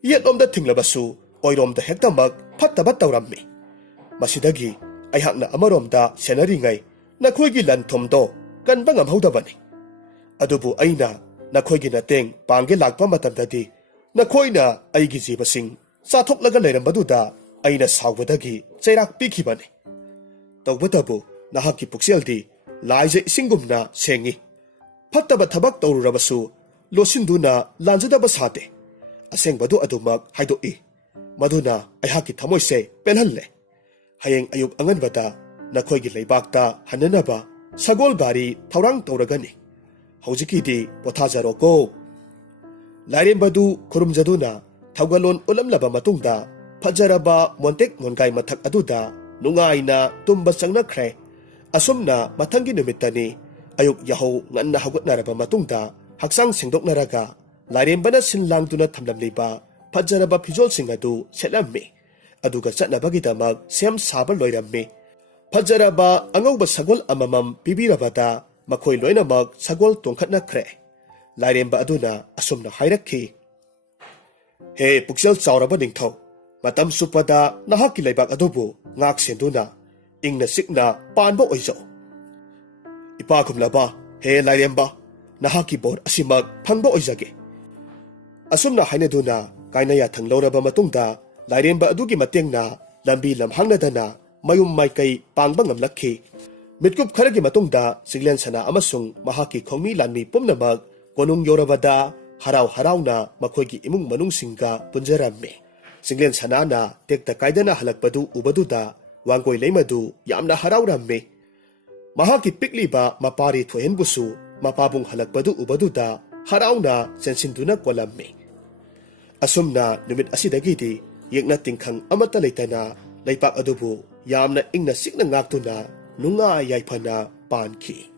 ꯌꯦꯠꯂꯣꯝꯗ ꯊꯤꯡꯂꯕꯁꯨ ꯑꯣꯏꯔꯣꯝꯗ ꯍꯦꯛꯇꯃꯛ ꯐꯠꯇꯕ ꯇꯧꯔꯝꯃꯤ꯫ ꯃꯁꯤꯗꯒꯤ ꯑꯩꯍꯥꯛꯅ ꯑꯃꯔꯣꯝꯗ ꯁꯦꯟꯅꯔꯤꯉꯩ ꯅꯈꯣꯏꯒꯤ ꯂꯟ ꯊꯨꯝꯗꯣ ꯀꯟꯕ ꯉꯝꯍꯧꯗꯕꯅꯤ꯫ ꯑꯗꯨꯕꯨ ꯑꯩꯅ ꯅꯈꯣꯏꯒꯤ ꯃꯇꯦꯡ ꯄꯥꯡꯒꯦ ꯂꯥꯛꯄ ꯃꯇꯝꯗꯗꯤ ꯅꯈꯣꯏꯅ ꯑꯩꯒꯤ ꯖꯤꯕꯁꯤꯡ ꯆꯥꯊꯣꯛꯂꯒ ꯂꯩꯔꯝꯕꯗꯨꯗ ꯑꯩꯅ ꯁꯥꯎꯕꯗꯒꯤ ꯆꯩꯔꯥꯛ ꯄꯤꯈꯤꯕꯅꯤ꯫ ꯇꯧꯕꯇꯕꯨ ꯅꯍꯥꯛꯀꯤ ꯄꯨꯛꯆꯦꯜꯗꯤ ꯂꯥꯏꯖ ꯏꯁꯤꯡꯒꯨꯝꯅ ꯁꯦꯡꯉꯤ꯫ ꯐꯠꯇꯕ ꯊꯕꯛ ꯇꯧꯔꯨꯔꯕꯁꯨ ꯂꯣꯠꯁꯤꯟꯗꯨꯅ ꯂꯥꯟꯖꯗꯕ ꯁꯥꯗꯦ, ꯑꯁꯦꯡꯕꯗꯨ ꯑꯗꯨꯃꯛ ꯍꯥꯏꯗꯣꯛꯏ꯫ ꯃꯗꯨꯅ ꯑꯩꯍꯥꯛꯀꯤ ꯊꯃꯣꯏꯁꯦ ꯄꯦꯜꯍꯜꯂꯦ꯫ ꯍꯌꯦꯡ ꯑꯌꯨꯛ ꯑꯉꯟꯕꯗ ꯅꯈꯣꯏꯒꯤ ꯂꯩꯕꯥꯛꯇ ꯍꯟꯅꯅꯕ ꯁꯒꯣꯜ ꯒꯥꯔꯤ ꯊꯧꯔꯥꯡ ꯇꯧꯔꯒꯅꯤ꯫ ꯍꯧꯖꯤꯛꯀꯤꯗꯤ ꯄꯣꯊꯥꯖꯔꯣꯀꯣ꯫ ꯂꯥꯏꯔꯦꯝꯕꯗꯨ ꯈꯨꯔꯨꯝꯖꯗꯨꯅ ꯊꯧꯒꯜꯂꯣꯟ ꯎꯠꯂꯝꯂꯕ ꯃꯇꯨꯡꯗ ꯐꯖꯔꯕ ꯃꯣꯟꯇꯦꯛ ꯃꯣꯟꯒꯥꯏ ꯃꯊꯛ ꯑꯗꯨꯗ ꯅꯨꯡꯉꯥꯏꯅ ꯇꯨꯝꯕ ꯆꯪꯅꯈ꯭ꯔꯦ꯫ ꯑꯁꯨꯝꯅ ꯃꯊꯪꯒꯤ ꯅꯨꯃꯤꯠꯇꯅꯤ ꯑꯌꯨꯛ ꯌꯥꯍꯧ ꯉꯟꯅ ꯍꯧꯒꯠꯅꯔꯕ ꯃꯇꯨꯡꯗ ꯍꯛꯆꯥꯡ ꯁꯦꯡꯗꯣꯛꯅꯔꯒ ꯂꯥꯏꯔꯦꯝꯕꯅ ꯁꯤꯟ ꯂꯥꯡꯗꯨꯅ ꯊꯝꯂꯝꯂꯤꯕ ꯐꯖꯔꯕ ꯐꯤꯖꯣꯜꯁꯤꯡ ꯑꯗꯨ ꯁꯦꯠꯂꯝꯃꯤ꯫ ꯑꯗꯨꯒ ꯆꯠꯅꯕꯒꯤꯗꯃꯛ ꯁꯦꯝ ꯁꯥꯕ ꯂꯣꯏꯔꯝꯃꯤ꯫ ꯐꯖꯔꯕ ꯑꯉꯧꯕ ꯁꯒꯣꯜ ꯑꯃꯃꯝ ꯄꯤꯕꯤꯔꯕꯗ ꯃꯈꯣꯏ ꯂꯣꯏꯅꯃꯛ ꯁꯒꯣꯜ ꯇꯣꯡꯈꯠꯅꯈ꯭ꯔꯦ꯫ ꯂꯥꯏꯔꯦꯝꯕ ꯑꯗꯨꯅ ꯑꯁꯨꯝꯅ ꯍꯥꯏꯔꯛꯈꯤ꯫ ꯍꯦ ꯄꯨꯛꯆꯦꯜ ꯆꯥꯎꯔꯕ ꯅꯤꯡꯊꯧ, ꯃꯇꯝ ꯆꯨꯞꯄꯗ ꯅꯍꯥꯛꯀꯤ ꯂꯩꯕꯥꯛ ꯑꯗꯨꯕꯨ ꯉꯥꯛ ꯁꯦꯟꯗꯨꯅ ꯏꯪꯅ ꯆꯤꯛꯅ ꯄꯥꯟꯕ ꯑꯣꯏꯖꯧ꯫ ꯏꯄꯥꯒꯨꯝꯂꯕ ꯍꯦ ꯂꯥꯏꯔꯦꯝꯕ, ꯅꯍꯥꯛꯀꯤ ꯕꯣꯔ ꯑꯁꯤꯃꯛ ꯐꯪꯕ ꯑꯣꯏꯖꯒꯦ꯫ ꯑꯁꯨꯝꯅ ꯍꯥꯏꯅꯗꯨꯅ ꯀꯥꯏꯅ ꯌꯥꯊꯪ ꯂꯧꯔꯕ ꯃꯇꯨꯡꯗ ꯂꯥꯏꯔꯦꯝꯕ ꯑꯗꯨꯒꯤ ꯃꯇꯦꯡꯅ ꯂꯝꯕꯤ ꯂꯝꯍꯥꯡꯅꯗꯅ ꯃꯌꯨꯝ ꯃꯥꯏꯀꯩ ꯄꯥꯡꯕ ꯉꯝꯂꯛꯈꯤ꯫ ꯃꯤꯠꯀꯨꯞ ꯈꯔꯒꯤ ꯃꯇꯨꯡꯗ ꯆꯤꯡꯂꯦꯟ ꯁꯅꯥ ꯑꯃꯁꯨꯡ ꯃꯍꯥꯛꯀꯤ ꯈꯣꯡꯃꯤ ꯂꯥꯟꯃꯤ ꯄꯨꯝꯅꯃꯛ ꯀꯣꯅꯨꯡ ꯌꯧꯔꯕꯗ ꯍꯔꯥꯎ ꯍꯔꯥꯎꯅ ꯃꯈꯣꯏꯒꯤ ꯏꯃꯨꯡ ꯃꯅꯨꯡꯁꯤꯡꯒ ꯄꯨꯟꯖꯔꯝꯃꯤ꯫ ꯆꯤꯡꯂꯦꯟ ꯁꯅꯥꯅ ꯇꯦꯛꯇ ꯀꯥꯏꯗꯅ ꯍꯜꯂꯛꯄꯗꯨ ꯎꯕꯗꯨꯗ ꯋꯥꯡꯒꯣꯏ ꯂꯩꯃꯗꯨ ꯌꯥꯝꯅ ꯍꯔꯥꯎꯔꯝꯃꯤ꯫ ꯃꯍꯥꯛꯀꯤ ꯄꯤꯛꯂꯤꯕ ꯃꯄꯥꯔꯤ ꯊꯣꯏꯍꯦꯟꯕꯨꯁꯨ ꯃꯄꯥꯕꯨꯡ ꯍꯜꯂꯛꯄꯗꯨ ꯎꯕꯗꯨꯗ ꯍꯔꯥꯎꯅ ꯆꯦꯟꯁꯤꯟꯗꯨꯅ ꯀꯣꯜꯂꯝꯃꯤ꯫ ꯑꯁꯨꯝꯅ ꯅꯨꯃꯤꯠ ꯑꯁꯤꯗꯒꯤꯗꯤ ꯌꯦꯛꯅ ꯇꯤꯡꯈꯪ ꯑꯃꯠꯇ ꯂꯩꯇꯅ ꯂꯩꯄꯥꯛ ꯑꯗꯨꯕꯨ ꯌꯥꯝꯅ ꯏꯪꯅ ꯆꯤꯛꯅ ꯉꯥꯛꯇꯨꯅ ꯅꯨꯡꯉꯥꯏ ꯌꯥꯏꯐꯅ ꯄꯥꯟꯈꯤ꯫